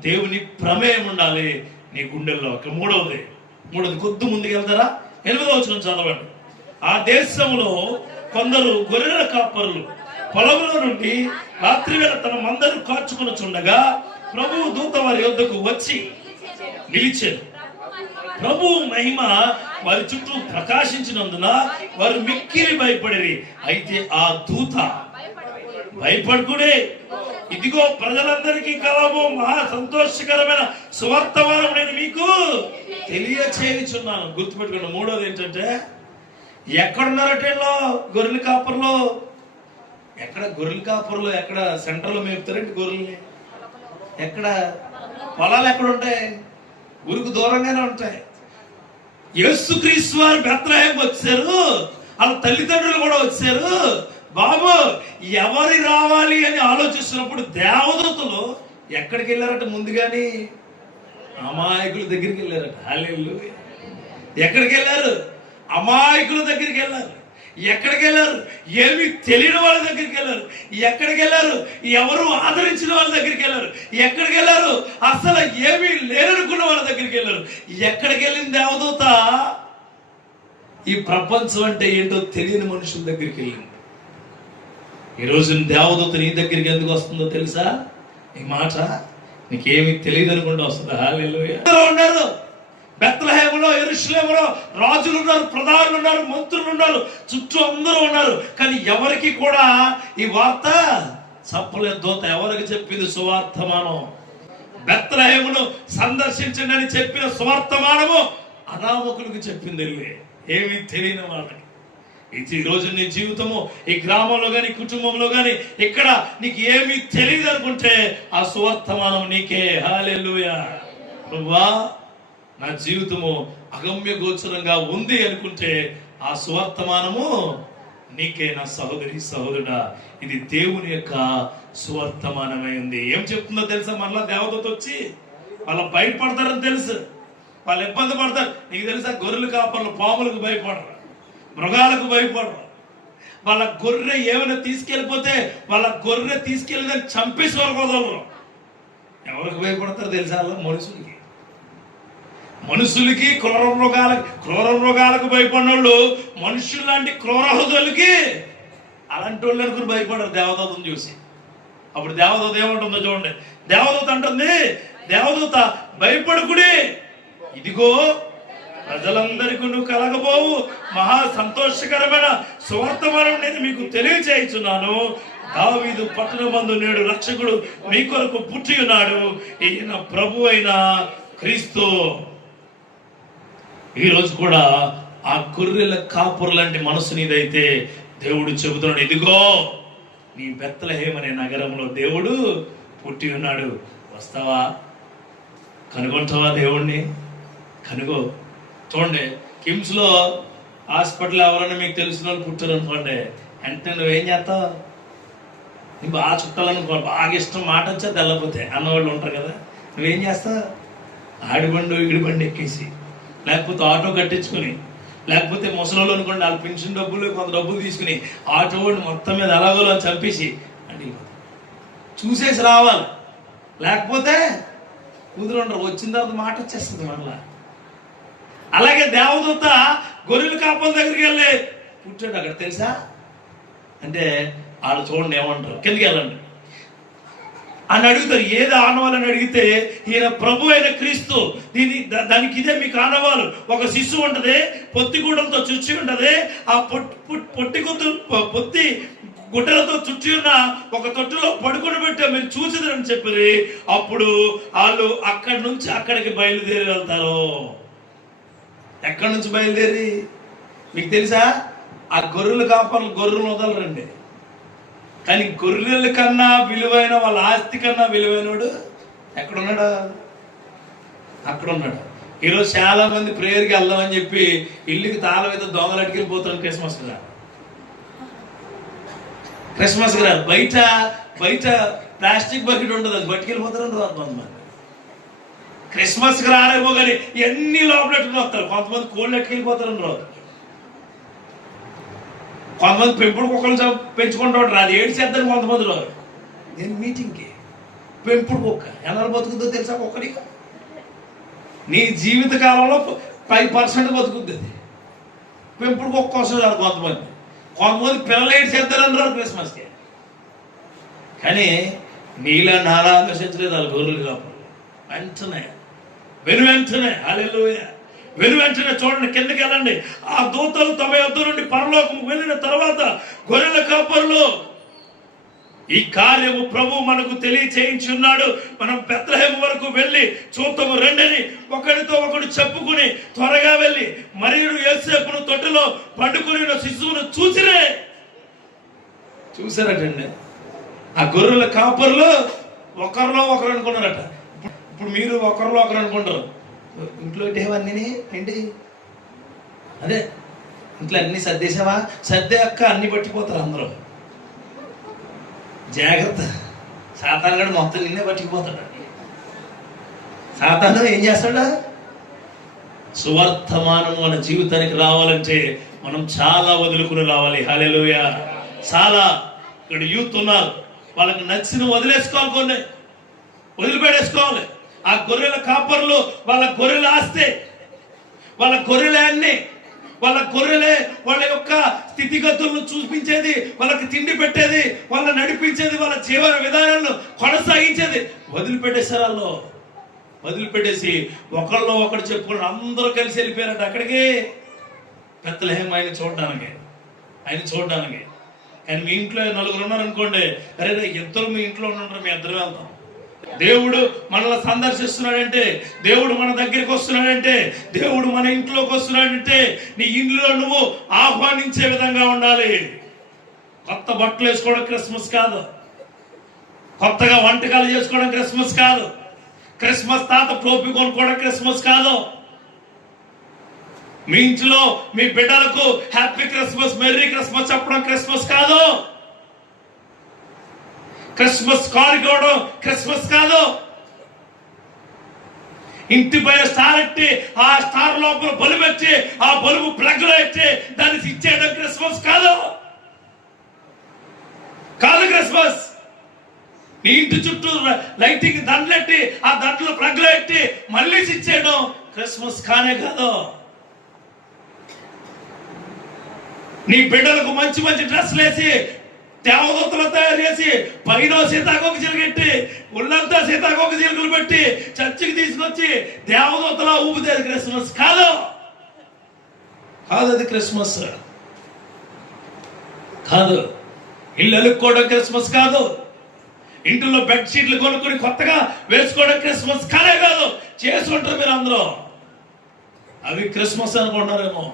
దేవుని ప్రమేయం ఉండాలి నీ గుండెల్లో. మూడవది కొద్ది ముందుకు వెళ్తారా? 8వ వచనం చదవండి. ఆ దేశంలో కొందరు గొర్రెల కాపరులు పొలంలో నుండి రాత్రి వేళ తన మందరు కాచుకొనుచుండగా ప్రభువు దూత వారి యొద్దకు వచ్చి నిలిచారు. ప్రభువు మహిమ వారి చుట్టూ ప్రకాశించినందున వారు మిక్కిలి భయపడిరి. అయితే ఆ దూత భయపడుకునే, ఇదిగో ప్రజలందరికీ కలవు మహా సంతోషకరమైన సువార్తమానం నేను మీకు తెలియచేయుచున్నాను. గుర్తుపెట్టుకున్న. మూడోది ఏంటంటే, ఎక్కడున్నారటేలో గొర్రెల కాపర్లో? ఎక్కడ గొర్రెల కాపర్లో? ఎక్కడ సెంటర్లో మేపుతారండి గొర్రెల్ని? ఎక్కడ? పొలాలు ఎక్కడ ఉంటాయి? ఊరికి దూరంగానే ఉంటాయి. యేసుక్రీస్తు వారు బెత్లెహేం వచ్చారు, వాళ్ళ తల్లిదండ్రులు కూడా వచ్చారు. బాబు ఎవరి రావాలి అని ఆలోచిస్తున్నప్పుడు దేవదూతలు ఎక్కడికి వెళ్ళారట? ముందుగాని అమాయకుల దగ్గరికి వెళ్ళారట. హల్లెలూయా. ఎక్కడికి వెళ్ళారు? అమాయకుల దగ్గరికి వెళ్ళారు. ఎక్కడికి వెళ్ళారు? ఏమి తెలియని వాళ్ళ దగ్గరికి వెళ్ళారు. ఎక్కడికి వెళ్ళారు? ఎవరు ఆదరించిన వాళ్ళ దగ్గరికి వెళ్ళారు. ఎక్కడికి వెళ్ళారు? అసలు ఏమీ లేరనుకున్న వాళ్ళ దగ్గరికి వెళ్ళారు. ఎక్కడికి వెళ్ళిన దేవదూత? ఈ ప్రపంచం అంటే ఏంటో తెలియని మనుషుల దగ్గరికి వెళ్ళింది. ఈరోజు దేవదూత నీ దగ్గరికి ఎందుకు వస్తుందో తెలుసా? ఈ మాట నీకేమి తెలియదు అనుకుంటూ వస్తుందా? హల్లెలూయా. ఉన్నారు బెత్లెహేములో, యెరూషలేములో రాజులు ఉన్నారు, ప్రధానులు ఉన్నారు, మంత్రులు ఉన్నారు, చుట్టూ అందరూ ఉన్నారు. కానీ ఎవరికి కూడా ఈ వార్త చెప్పలేదు. దూత ఎవరికి చెప్పింది? సువార్తమానం. బెత్లెహేమును సందర్శించండి అని చెప్పిన సువార్తమానము అనామకులకు చెప్పింది. ఏమీ తెలియని వాళ్ళకి. ఈ రోజు నీ జీవితము ఈ గ్రామంలో గాని, కుటుంబంలో గాని, ఇక్కడ నీకు ఏమీ తెలియదు అనుకుంటే ఆ సువార్తమానం నీకే. హల్లెలూయా. ప్రభువా నా జీవితము అగమ్య గోచరంగా ఉంది అనుకుంటే ఆ సువార్తమానము నీకే. నా సహోదరి సహోదరుడా, ఇది దేవుని యొక్క సువార్తమానమై ఉంది. ఏం చెప్తుందో తెలుసా? మళ్ళా దేవదూత వచ్చి వాళ్ళు భయపడతారని తెలుసు, వాళ్ళు ఇబ్బంది పడతారు. నీకు తెలుసా? గొర్రెలు కాపర్లు పాములకు భయపడరు, మృగాలకు భయపడరు. వాళ్ళ గొర్రె ఏమైనా తీసుకెళ్ళిపోతే వాళ్ళ గొర్రె తీసుకెళ్ళిదని చంపేసి వరకు వదలరు. ఎవరికి భయపడతారు తెలుసా? మనుషులకి. మనుషులకి క్రూర మృగాలకు భయపడిన వాళ్ళు మనుషులు లాంటి క్రూరహృదయులకి అలాంటి వాళ్ళు అనుకుని భయపడరు దేవదూతను చూసి. అప్పుడు దేవదూత ఏమంటుందో చూడండి. దేవదూత అంటుంది, దేవదూత భయపడుకుడి, ఇదిగో ప్రజలందరికీ నువ్వు కలగబోవు మహా సంతోషకరమైన సువార్తమానం నేను మీకు తెలియచేయుచున్నాను. దావీదు పట్టణమందు నేడు రక్షకుడు మీ కొరకు పుట్టి ఉన్నాడు. ఈయన ప్రభు అయిన క్రీస్తు. ఈ రోజు కూడా ఆ గొర్రెల కాపురు లాంటి మనసు నీదైతే దేవుడు చెబుతున్నాడు, ఇదిగో నీ బెత్లెహేం అనే నగరంలో దేవుడు పుట్టి ఉన్నాడు. వస్తావా? కనుగొంటావా దేవుణ్ణి? కనుగో. చూడండి, కిమ్స్ లో హాస్పిటల్ ఎవరైనా మీకు తెలిసిన వాళ్ళు పుట్టారు అనుకోండి, అంటే నువ్వేం చేస్తావు? నీకు బాగా చుట్టాలనుకో, బాగా ఇష్టం, మాట వచ్చా తెల్లపోతే అన్నవాళ్ళు ఉంటారు కదా, నువ్వేం చేస్తావు? ఆడిబండు ఈడిబండి ఎక్కేసి, లేకపోతే ఆటో కట్టించుకుని, లేకపోతే ముసలోళ్ళు అనుకోండి వాళ్ళు పెన్షన్ డబ్బులు కొంత డబ్బులు తీసుకుని ఆటో వాడిని మొత్తం మీద అలాగోలో చంపేసి అంటే చూసేసి రావాలి. లేకపోతే కుదురు ఉండరు, వచ్చిన తర్వాత మాట వచ్చేస్తుంది మళ్ళా. అలాగే దేవదూత గొర్రెల కాపల దగ్గరికి వెళ్ళి కూర్చోండి అక్కడ తెలుసా అంటే వాళ్ళు చూడండి ఏమంటారు, కిందకి వెళ్ళండి అని అడుగుతారు. ఏది ఆనవాలని అడిగితే ఈయన ప్రభు అయిన క్రీస్తు, దానికి ఇదే మీకు ఆనవాలు. ఒక శిశువు ఉంటది, పొత్తి గుడ్డలతో చుచ్చి ఉంటది, ఆ పొత్తి గుడ్డలతో చుట్టి ఉన్న ఒక తొట్టులో పడుకుని పెట్టా మీరు చూసిదని చెప్పి అప్పుడు వాళ్ళు అక్కడి నుంచి అక్కడికి బయలుదేరి వెళ్తారు. ఎక్కడి నుంచి బయలుదేరి? మీకు తెలుసా? ఆ గొర్రెల కాపర్లు గొర్రెలు వదలరండి, కానీ గొర్రెల కన్నా విలువైన వాళ్ళ ఆస్తి కన్నా విలువైనడు ఎక్కడున్నాడు? అక్కడ ఉన్నాడు. ఈరోజు చాలా మంది ప్రేయర్కి వెళ్దామని చెప్పి ఇల్లుకి తాళం అయితే దొంగలు అటుకెళ్ళిపోతారు క్రిస్మస్కి రాదు. క్రిస్మస్కి రాదు. బయట ప్లాస్టిక్ బకెట్ ఉంటుంది, అది పట్టుకెళ్ళిపోతారని రాదు కొంతమంది. క్రిస్మస్కి రారేమో కానీ ఎన్ని లోపలెట్టుకుని వస్తారు. కొంతమంది కోళ్ళు ఎట్టుకెళ్ళిపోతారని రాదు. కొంతమంది పెంపుడు కుక్కలు పెంచుకుంటాడు రాదు, ఏడ్చేద్దని కొంతమంది రాదు. నేను మీటింగ్కి పెంపుడు కుక్క ఎలా బతుకుతుందో తెలుసా? కుక్కడికి నీ జీవిత కాలంలో 5% బతుకుద్ది అది. పెంపుడు కుక్క కోసం రాదు కొంతమంది పిల్లలు ఏడ్చేద్దారని రాదు క్రిస్మస్కి. కానీ నీలా నాలా ఆకర్షించలేదు వాళ్ళ గొర్రెలు కాపాడు. వెంటనే హల్లెలూయా, వెంటనే చూడండి, కిందకి వెళ్ళండి. ఆ దూతలు తమ యొద్ద నుండి పరలోకం వెళ్ళిన తర్వాత గొర్రెల కాపరులు, ఈ కార్యము ప్రభు మనకు తెలియచేయించి ఉన్నాడు, మనం బెత్లెహేము వరకు వెళ్ళి చూద్దాము రండని ఒకరితో ఒకడు చెప్పుకుని త్వరగా వెళ్ళి మరియు యోసేపును తొట్టిలో పండుకుని శిశువును చూసారటండి. ఆ గొర్రెల కాపరులు ఒకరిలో ఒకరు అనుకున్నారట. ఇప్పుడు మీరు ఒకరిలో ఒకరు అనుకుంటారు, ఇంట్లో ఇటేవన్నీ ఏంటి అదే ఇంట్లో అన్ని సర్దేశావా? సర్దే అక్క అన్ని పట్టిపోతారు అందరూ. జాగ్రత్త, సాతాను గడు మొత్తం నిన్నే పట్టుకుపోతాడు. సాతాను ఏం చేస్తాడా? సువర్తమానం మన జీవితానికి రావాలంటే మనం చాలా వదులుకుని రావాలి. హల్లెలూయా. చాలా ఇక్కడ యూత్ ఉన్నారు, వాళ్ళకి నచ్చిన వదిలేసుకోవాలి, కొన్ని వదిలిపెట్టేసుకోవాలి. ఆ గొర్రెల కాపర్లు వాళ్ళ గొర్రెలు ఆస్తే, వాళ్ళ గొర్రెలే వాళ్ళ యొక్క స్థితిగతులను చూపించేది, వాళ్ళకి తిండి పెట్టేది, వాళ్ళ నడిపించేది, వాళ్ళ జీవన విధానాలను కొనసాగించేది వదిలిపెట్టేశారు. వదిలిపెట్టేసి ఒకళ్ళు ఒకడు చెప్పుకుని అందరూ కలిసి వెళ్ళిపోయారట అక్కడికి, బెత్లెహేము ఆయన చూడడానికి. కానీ మీ ఇంట్లో నలుగురు ఉన్నారనుకోండి, అరే ఇద్దరు మీ ఇంట్లో ఉంటారు, మీ ఇద్దరు వెళ్తాం. దేవుడు మనల్ని సందర్శిస్తున్నాడంటే, దేవుడు మన దగ్గరికి వస్తున్నాడంటే, దేవుడు మన ఇంట్లోకి వస్తున్నాడంటే నీ ఇంట్లో నువ్వు ఆహ్వానించే విధంగా ఉండాలి. కొత్త బట్టలు వేసుకోవడం క్రిస్మస్ కాదు, కొత్తగా వంటకాలు చేసుకోవడం క్రిస్మస్ కాదు, క్రిస్మస్ తాత టోపీ కొనుక్కోవడం క్రిస్మస్ కాదు, మీ ఇంట్లో మీ బిడ్డలకు హ్యాపీ క్రిస్మస్, మెర్రీ క్రిస్మస్ చెప్పడం క్రిస్మస్ కాదు, క్రిస్మస్ కానుకోవడం క్రిస్మస్ కాదు, ఇంటి పైన స్టార్ ఎట్టి ఆ స్టార్ లోపల బల్బు పెట్టి ఆ బల్బు ప్లగ్ లో ఎట్టి దాన్ని ఇచ్చేయడం క్రిస్మస్ కాదు. క్రిస్మస్ నీ ఇంటి చుట్టూ లైటింగ్ దండలెట్టి ఆ దండలు ప్లగ్ లో ఎట్టి మళ్ళీ ఇచ్చేయడం క్రిస్మస్ కానే కాదు. నీ బిడ్డలకు మంచి డ్రెస్సులు వేసి దేవదూతలు తయారు చేసి పైన సీతాకోక చిలుకెట్టి ఒళ్ళంతా సీతాకోక చిలుకలు పెట్టి చర్చికి తీసుకొచ్చి దేవదూతలా ఊపితే క్రిస్మస్ కాదు. అది క్రిస్మస్ కాదు. ఇల్లు అలుక్కోవడం క్రిస్మస్ కాదు. ఇంట్లో బెడ్ షీట్లు కొనుక్కొని కొత్తగా వేసుకోవడం క్రిస్మస్ కానే కాదు. చేసుకుంటారు మీరు అందరూ, అవి క్రిస్మస్ అనుకుంటారేమో.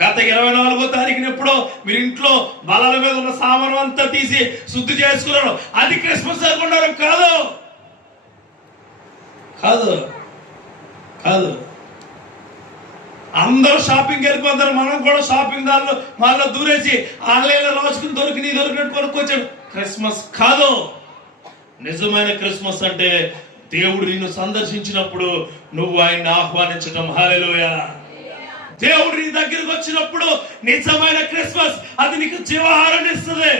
గత 24వ తారీఖున ఎప్పుడో మీరు ఇంట్లో బలాల మీద ఉన్న సామాను అంతా తీసి శుద్ధి చేసుకున్నాడు, అది క్రిస్మస్ అనుకున్నారు. కాదు. అందరూ షాపింగ్ వెళ్ళిపోతారు, మనం కూడా షాపింగ్ దానిలో మళ్ళీ దూరేసి ఆన్లైన్లో రాసుకుని దొరికినట్టు కొనుక్కొచ్చాడు. క్రిస్మస్ కాదు. నిజమైన క్రిస్మస్ అంటే దేవుడు నిన్ను సందర్శించినప్పుడు నువ్వు ఆయన్ని ఆహ్వానించడం. హల్లెలూయా. దేవుడు నీ దగ్గరికి వచ్చినప్పుడు నిజమైన క్రిస్మస్, అది నీకు జీవాహారాన్ని ఇస్తుంది,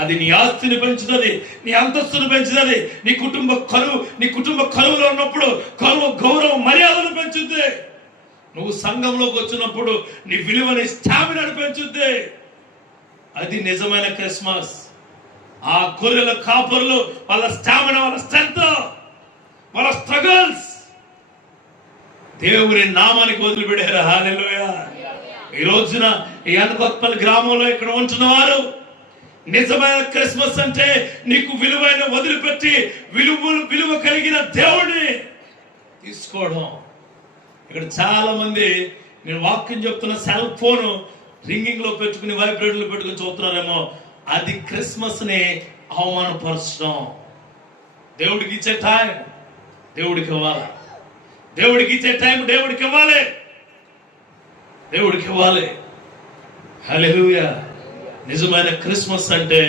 అది నీ ఆస్తిని పెంచుతుంది, నీ అంతస్తును పెంచుతుంది, నీ కుటుంబ కరువులో ఉన్నప్పుడు కరువు గౌరవ మర్యాదను పెంచుద్ది. నువ్వు సంఘంలోకి వచ్చినప్పుడు నీ విలువని స్టామినాను పెంచుద్ది. అది నిజమైన క్రిస్మస్. ఆ గొర్రెల కాపరులు వాళ్ళ స్టామినా, వాళ్ళ స్ట్రెంత్, వాళ్ళ స్ట్రగల్స్ దేవుని నామానికి వదిలిపెట్టారు. హల్లెలూయా. ఈ రోజున ఈ అనకొత్పల్లి గ్రామంలో ఇక్కడ ఉంటున్న వారు నిజమైన క్రిస్మస్ అంటే నీకు విలువైన వదిలిపెట్టి విలువ కలిగిన దేవుడిని తీసుకోవడం. ఇక్కడ చాలా మంది నేను వాక్యం చెప్తున్న సెల్ ఫోన్ రింగింగ్ లో పెట్టుకుని వైబ్రేటర్లు పెట్టుకుని చూస్తున్నారేమో, అది క్రిస్మస్ ని అవమానపరచడం. దేవుడికి ఇచ్చే టైం దేవుడికి ఇవ్వాలి. దేవుడికి ఇచ్చే టైం దేవుడికి ఇవ్వాలి, దేవుడికి ఇవ్వాలి. హల్లెలూయా. నిజమైన క్రిస్మస్ అంటే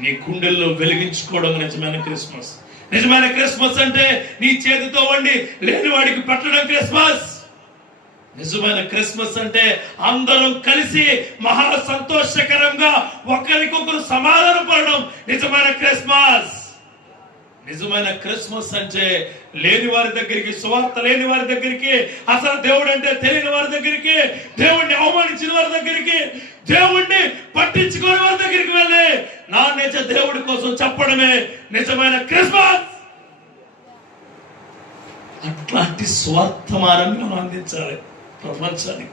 నీ గుండెల్లో వెలిగించుకోవడం నిజమైన క్రిస్మస్. నిజమైన క్రిస్మస్ అంటే నీ చేతితో వండి లేని వాడికి పెట్టడం క్రిస్మస్. నిజమైన క్రిస్మస్ అంటే అందరం కలిసి మహా సంతోషకరంగా ఒకరికొకరు సమాధాన పడడం నిజమైన క్రిస్మస్. నిజమైన క్రిస్మస్ అంటే లేని వారి దగ్గరికి, సువార్త లేని వారి దగ్గరికి, అసలు దేవుడు అంటే తెలియని వారి దగ్గరికి, దేవుణ్ణి అవమానించిన వారి దగ్గరికి, దేవుణ్ణి పట్టించుకోని వారి దగ్గరికి వెళ్ళి నా నిజ దేవుడి కోసం చెప్పడమే నిజమైన క్రిస్మస్. అట్లాంటి స్వార్థమానాన్ని మనం అందించాలి ప్రపంచానికి.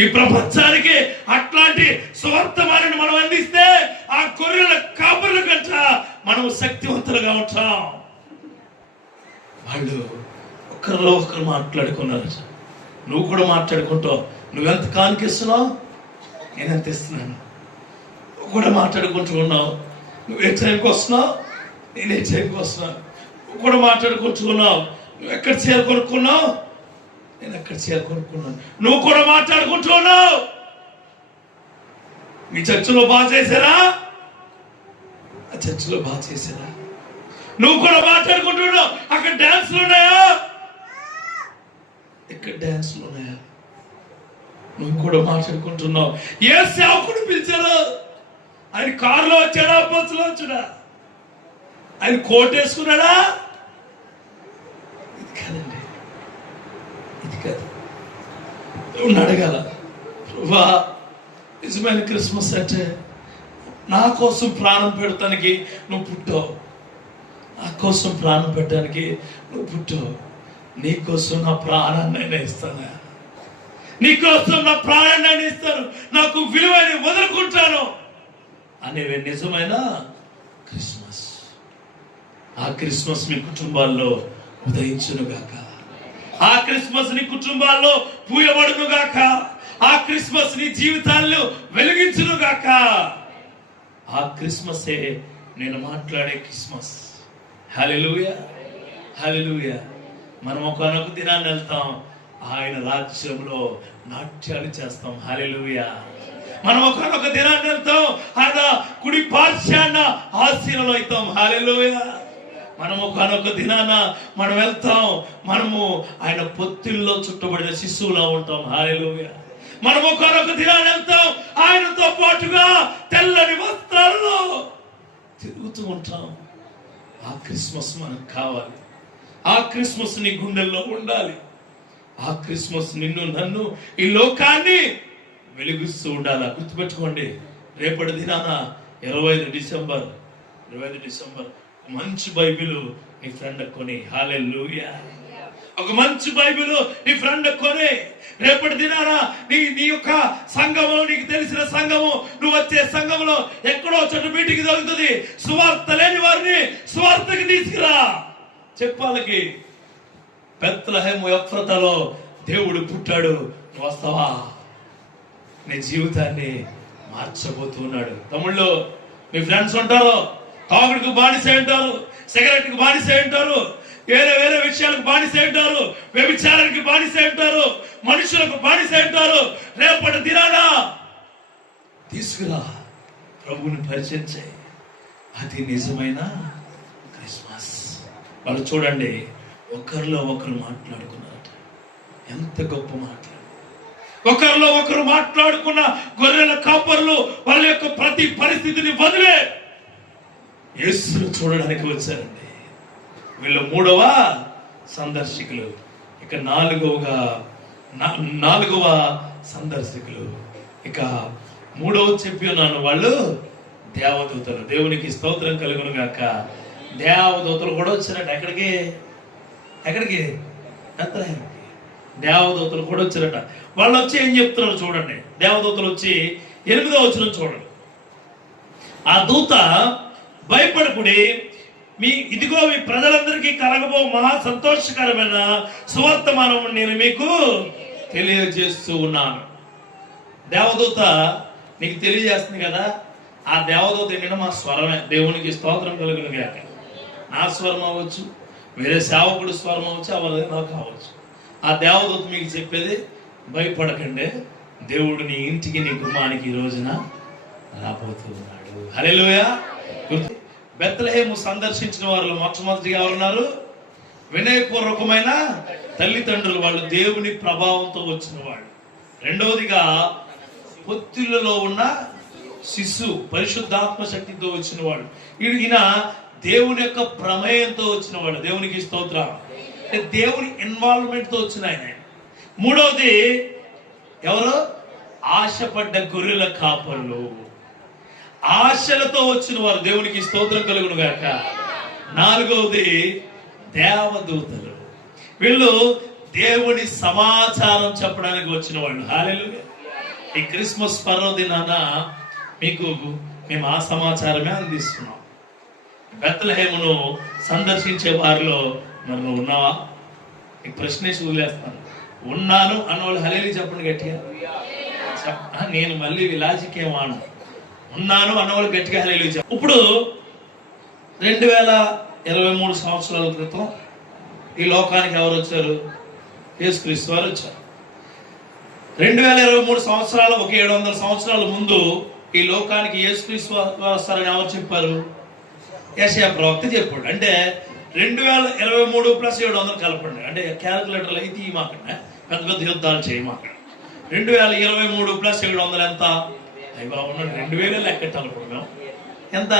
ఈ ప్రపంచానికి అట్లాంటి స్వార్థమానాన్ని మనం అందిస్తే ఆ గొర్రెల కాపర్ల కంట మనం శక్తివంతులుగా ఉంటాం. వాళ్ళు ఒకరిలో ఒకరు మాట్లాడుకున్నారు. నువ్వు కూడా మాట్లాడుకుంటావు. నువ్వెంత కానికిస్తున్నావు, నేనెంత ఇస్తున్నాను. నువ్వు కూడా మాట్లాడుకుంటూ ఉన్నావు. నువ్వు ఏ టైంకి వస్తున్నావు, నేను ఏ టైంకి వస్తున్నాను. నువ్వు కూడా మాట్లాడుకుంటూ ఉన్నావు. నువ్వు ఎక్కడ చేరుకొనుక్కున్నావు, నేను ఎక్కడ చేరుకొనుక్కున్నాను. నువ్వు కూడా మాట్లాడుకుంటూ ఉన్నావు. మీ చర్చిలో బాగా చేశారా, ఆ చర్చిలో బాగా చేశారా. నువ్వు కూడా మాట్లాడుకుంటున్నావు. అక్కడ డాన్సులు ఉన్నాయా, ఇక్కడ డాన్సులు ఉన్నాయా. నువ్వు కూడా మాట్లాడుకుంటున్నావు. ఏ సేవకుడు పిలిచారు, ఆయన కారులో వచ్చాడా, బస్సులో వచ్చాడా, ఆయన కోట్ వేసుకున్నాడా. ఇది కాదండి, ఇది కాదు. నువ్వు అడగాల, ప్రభువా నిజమైన క్రిస్మస్ అంటే నా కోసం ప్రాణం పెడతానికి నువ్వు పుట్టావు, నా కోసం ప్రాణం పెట్టడానికి నువ్వు పుట్టావు. నీ కోసం నా ప్రాణాన్ని నేను ఇస్తాను, నీ కోసం నా ప్రాణాన్ని నేను ఇస్తాను, నాకు విలువని వదులుకుంటాను అనేవి నిజమైన క్రిస్మస్. ఆ క్రిస్మస్ మీ కుటుంబాల్లో ఉదయించును గాక. ఆ క్రిస్మస్ నీ కుటుంబాల్లో పూయబడును గాక. ఆ క్రిస్మస్ నీ జీవితాల్లో వెలిగించును గాక. ఆ క్రిస్మసే నేను మాట్లాడే క్రిస్మస్. హల్లెలూయా, హల్లెలూయా. మనం ఒకనొక దినాన్ని వెళ్తాం, ఆయన రాజ్యంలో నాట్యాలు చేస్తాం. హల్లెలూయా. మనం ఒకనొక దినాన్ని వెళ్తాం, ఆయన కుడి పార్శ్వాన ఆశీనులు అవుతాం. హల్లెలూయా. మనం ఒకనొక దినాన మనం వెళ్తాం, మనము ఆయన పొత్తిల్లో చుట్టబడిన శిశువులా ఉంటాం. హల్లెలూయా. మనం ఒకనొక దినాన్ని వెళ్తాం, ఆయనతో పాటుగా తెల్లని వస్త్రాలలో తిరుగుతూ ఉంటాం. ఆ క్రిస్మస్ మనకు కావాలి. ఆ క్రిస్మస్ నీ గుండెల్లో ఉండాలి. ఆ క్రిస్మస్ నిన్ను, నన్ను, ఈ లోకాన్ని వెలిగిస్తూ ఉండాలి. గుర్తుపెట్టుకోండి, రేపటి దినాన 25 డిసెంబర్ మంచి బైబిల్ నీ ఫ్రెండ్ కొని. హల్లెలూయా. ఒక మంచి బైబిల్ నీ ఫ్రెండ్ కొని రేపటి దినాన నీ యొక్క సంఘములో, నీకు తెలిసిన సంఘము, నువ్వు వచ్చే సంఘములో ఎక్కడో చోట మీటింగ్ జరుగుతుంది. సువార్త లేని వారిని సువార్తకి తీసుకురా. చెప్పాలకి బెత్లెహేము ఎఫ్రాతాలో దేవుడు పుట్టాడు, నువ్వు వస్తావా? నీ జీవితాన్ని మార్చబోతున్నాడు. తమ్ముళ్ళు, మీ ఫ్రెండ్స్ ఉంటారు, తాగుడుకు బానిస ఉంటారు, సిగరెట్ కు బానిస ఉంటారు, వేరే వేరే విషయాలకు బానిస ఉంటారు, వ్యభిచారానికి బానిస ఉంటారు, మనుషులకు బానిస ఉంటారు. రేపటి దినాన తీసుకురా, ప్రభువుని పరిచయం చేయి. అది నిజమైన క్రిస్మస్. వాళ్ళు చూడండి, ఒకరిలో ఒకరు మాట్లాడుకున్నారట. ఎంత గొప్ప మాట్లాడు. ఒకరిలో ఒకరు మాట్లాడుకున్న గొర్రెల కాపర్లు వాళ్ళ యొక్క ప్రతి పరిస్థితిని వదిలే యేసును చూడడానికి వచ్చారండి. వీళ్ళు 3వ సందర్శకులు. ఇక 4వ సందర్శకులు. ఇక 3వ చెప్పి ఉన్నాను, వాళ్ళు దేవదూతలు. దేవునికి స్తోత్రం కలుగును గాక. దేవదూతలు కూడా వచ్చారట. ఎక్కడికి దేవదూతలు కూడా వచ్చారట. వాళ్ళు వచ్చి ఏం చెప్తున్నారు చూడండి. దేవదూతలు వచ్చి 8వ వచనం చూడండి. ఆ దూత, భయపడకుడి, ఇదిగో మీ ప్రజలందరికీ కలగబో మహా సంతోషకరమైన సువర్తమానం నేను మీకు తెలియజేస్తూ ఉన్నాను. దేవదూత నీకు తెలియజేస్తుంది కదా. ఆ దేవదూత ఏంటంటే మా స్వరమే. దేవునికి స్తోత్రం కలుగును గాక. నా స్వరం అవ్వచ్చు, వేరే సేవకుడు స్వరం అవచ్చు, ఎవరిదైనా కావచ్చు. ఆ దేవదూత మీకు చెప్పేది, భయపడకండి, దేవుడు నీ ఇంటికి నీ గుమ్మానికి ఈ రోజున రాబోతూ ఉన్నాడు. హల్లెలూయా. బెత్లెహేము సందర్శించిన వారిలో మొట్టమొదటిగా ఎవరున్నారు? వినయపూర్వకమైన తల్లిదండ్రులు, వాళ్ళు దేవుని ప్రభావంతో వచ్చిన వాళ్ళు. రెండవదిగా పొత్తిళ్లలో ఉన్న శిశువు, పరిశుద్ధాత్మ శక్తితో వచ్చిన వాడు. ఈయన దేవుని యొక్క ప్రమేయంతో వచ్చిన వాడు. దేవునికి స్తోత్రం. దేవుని ఇన్వాల్వ్మెంట్ తో వచ్చిన ఆయన. మూడవది ఎవరు? ఆశపడ్డ గొర్రెల కాపర్లు, ఆశలతో వచ్చిన వారు. దేవునికి స్తోత్రం కలుగును గాక. నాలుగవది దేవదూతలు, వీళ్ళు దేవుని సమాచారం చెప్పడానికి వచ్చిన వాళ్ళు. హల్లెలూయా. ఈ క్రిస్మస్ పర్వదినాన మీకు మేము ఆ సమాచారమే అందిస్తున్నాం. బెత్లెహేమును సందర్శించే వారిలో మరి నువ్వు ఉన్నావా? ఈ ప్రశ్నేసి వదిలేస్తాను. ఉన్నాను అన్నవాళ్ళు హల్లెలూయా చెప్పండి గట్టిగా. నేను మళ్ళీ విలాజికేమాను. ఉన్నాను అన్నవాళ్ళు గట్టిగా హల్లెలూయా చెప్పండి. ఇప్పుడు 2023 సంవత్సరాల క్రితం ఈ లోకానికి ఎవరు వచ్చారు? యేసుక్రీస్తు వారు వచ్చారు. 2023 సంవత్సరాలు, 700 సంవత్సరాల ముందు ఈ లోకానికి యేసుక్రీస్తు వస్తారని ఎవరు చెప్పారు? యెషయా ప్రవక్త చెప్పాడు. అంటే 2023 + 700 కలపండి. అంటే క్యాలిక్యులేటర్లు అయితే ఈ మాకండి, పెద్ద పెద్ద యుద్ధాలు చేయమాకండి. 2023 + 700 ఎంత? అయ్యి బాగున్నాడు, 2000 లెక్కెట్టాలనుకున్నాం. ఎంత?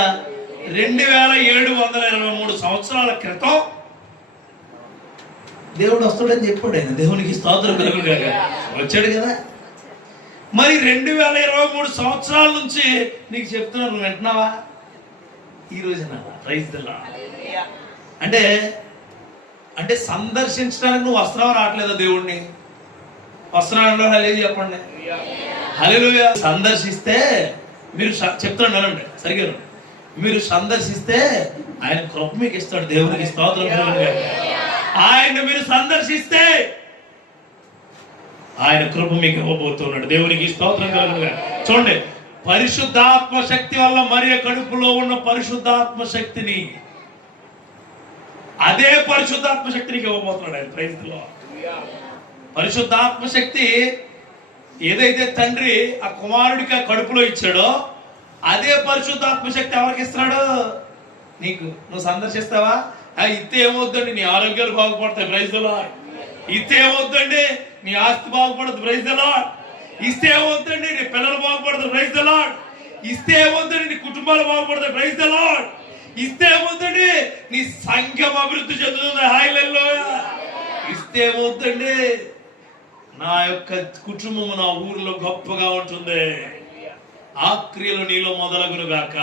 2723 సంవత్సరాల క్రితం దేవుడు వస్తాడని చెప్పాడు. ఆయన దేవునికి స్తోత్రం కలుగును గాక. వచ్చాడు కదా. మరి 2023 సంవత్సరాల నుంచి నీకు చెప్తున్నారు, నువ్వు వింటున్నావా? ఈ రోజున ప్రైజ్ ది లార్డ్. అంటే సందర్శించడానికి నువ్వు వస్తున్నావా రావట్లేదా? దేవుణ్ణి వస్తున్నాడు. హల్లెలూయా చెప్పండి. హల్లెలూయా. సందర్శిస్తే మీరు చెప్తున్నాను సరిగ్గా, మీరు సందర్శిస్తే ఆయన కృప మీకు ఇస్తాడు. దేవునికి స్తోత్రం కలుగును గాక. ఆయన మీరు సందర్శిస్తే ఆయన కృప మీకు ఇవ్వబోతున్నాడు. దేవునికి స్తోత్రం కలుగును గాక. చూడండి, పరిశుద్ధాత్మ శక్తి వల్ల మరియ కడుపులో ఉన్న పరిశుద్ధాత్మ శక్తిని, అదే పరిశుద్ధాత్మ శక్తిని ఇవ్వబోతున్నాడు ఆయన. Praise the Lord. పరిశుద్ధాత్మ శక్తి ఏదైతే తండ్రి ఆ కుమారుడికి కడుపులో ఇచ్చాడో, అదే పరిశుద్ధాత్మ శక్తి ఎవరికి ఇస్తున్నాడు? నీకు. నువ్వు సందర్శిస్తావా? ఇస్తే ఏమవుద్దండి, నీ ఆరోగ్యాలు బాగుపడతాయి. Praise the Lord. ఇస్తే ఏమవుద్దండి, నీ ఆస్తి బాగుపడుతుంది. Praise the Lord. ఇస్తే ఏమవుద్దండి, నీ పిల్లలు బాగుపడతారు. Praise the Lord. ఇస్తే ఏమవుద్దండి, నీ కుటుంబాలు బాగుపడతాయి. Praise the Lord. ఇస్తే ఏమవుద్దండి, నీ సంఘం అభివృద్ధి చెందుతుంది. హల్లెలూయా. ఇస్తే ఏమవుద్దండి, నా యొక్క కుటుంబము నా ఊరిలో గొప్పగా ఉంటుంది. ఆ క్రియలు నీలో మొదలగును గాక.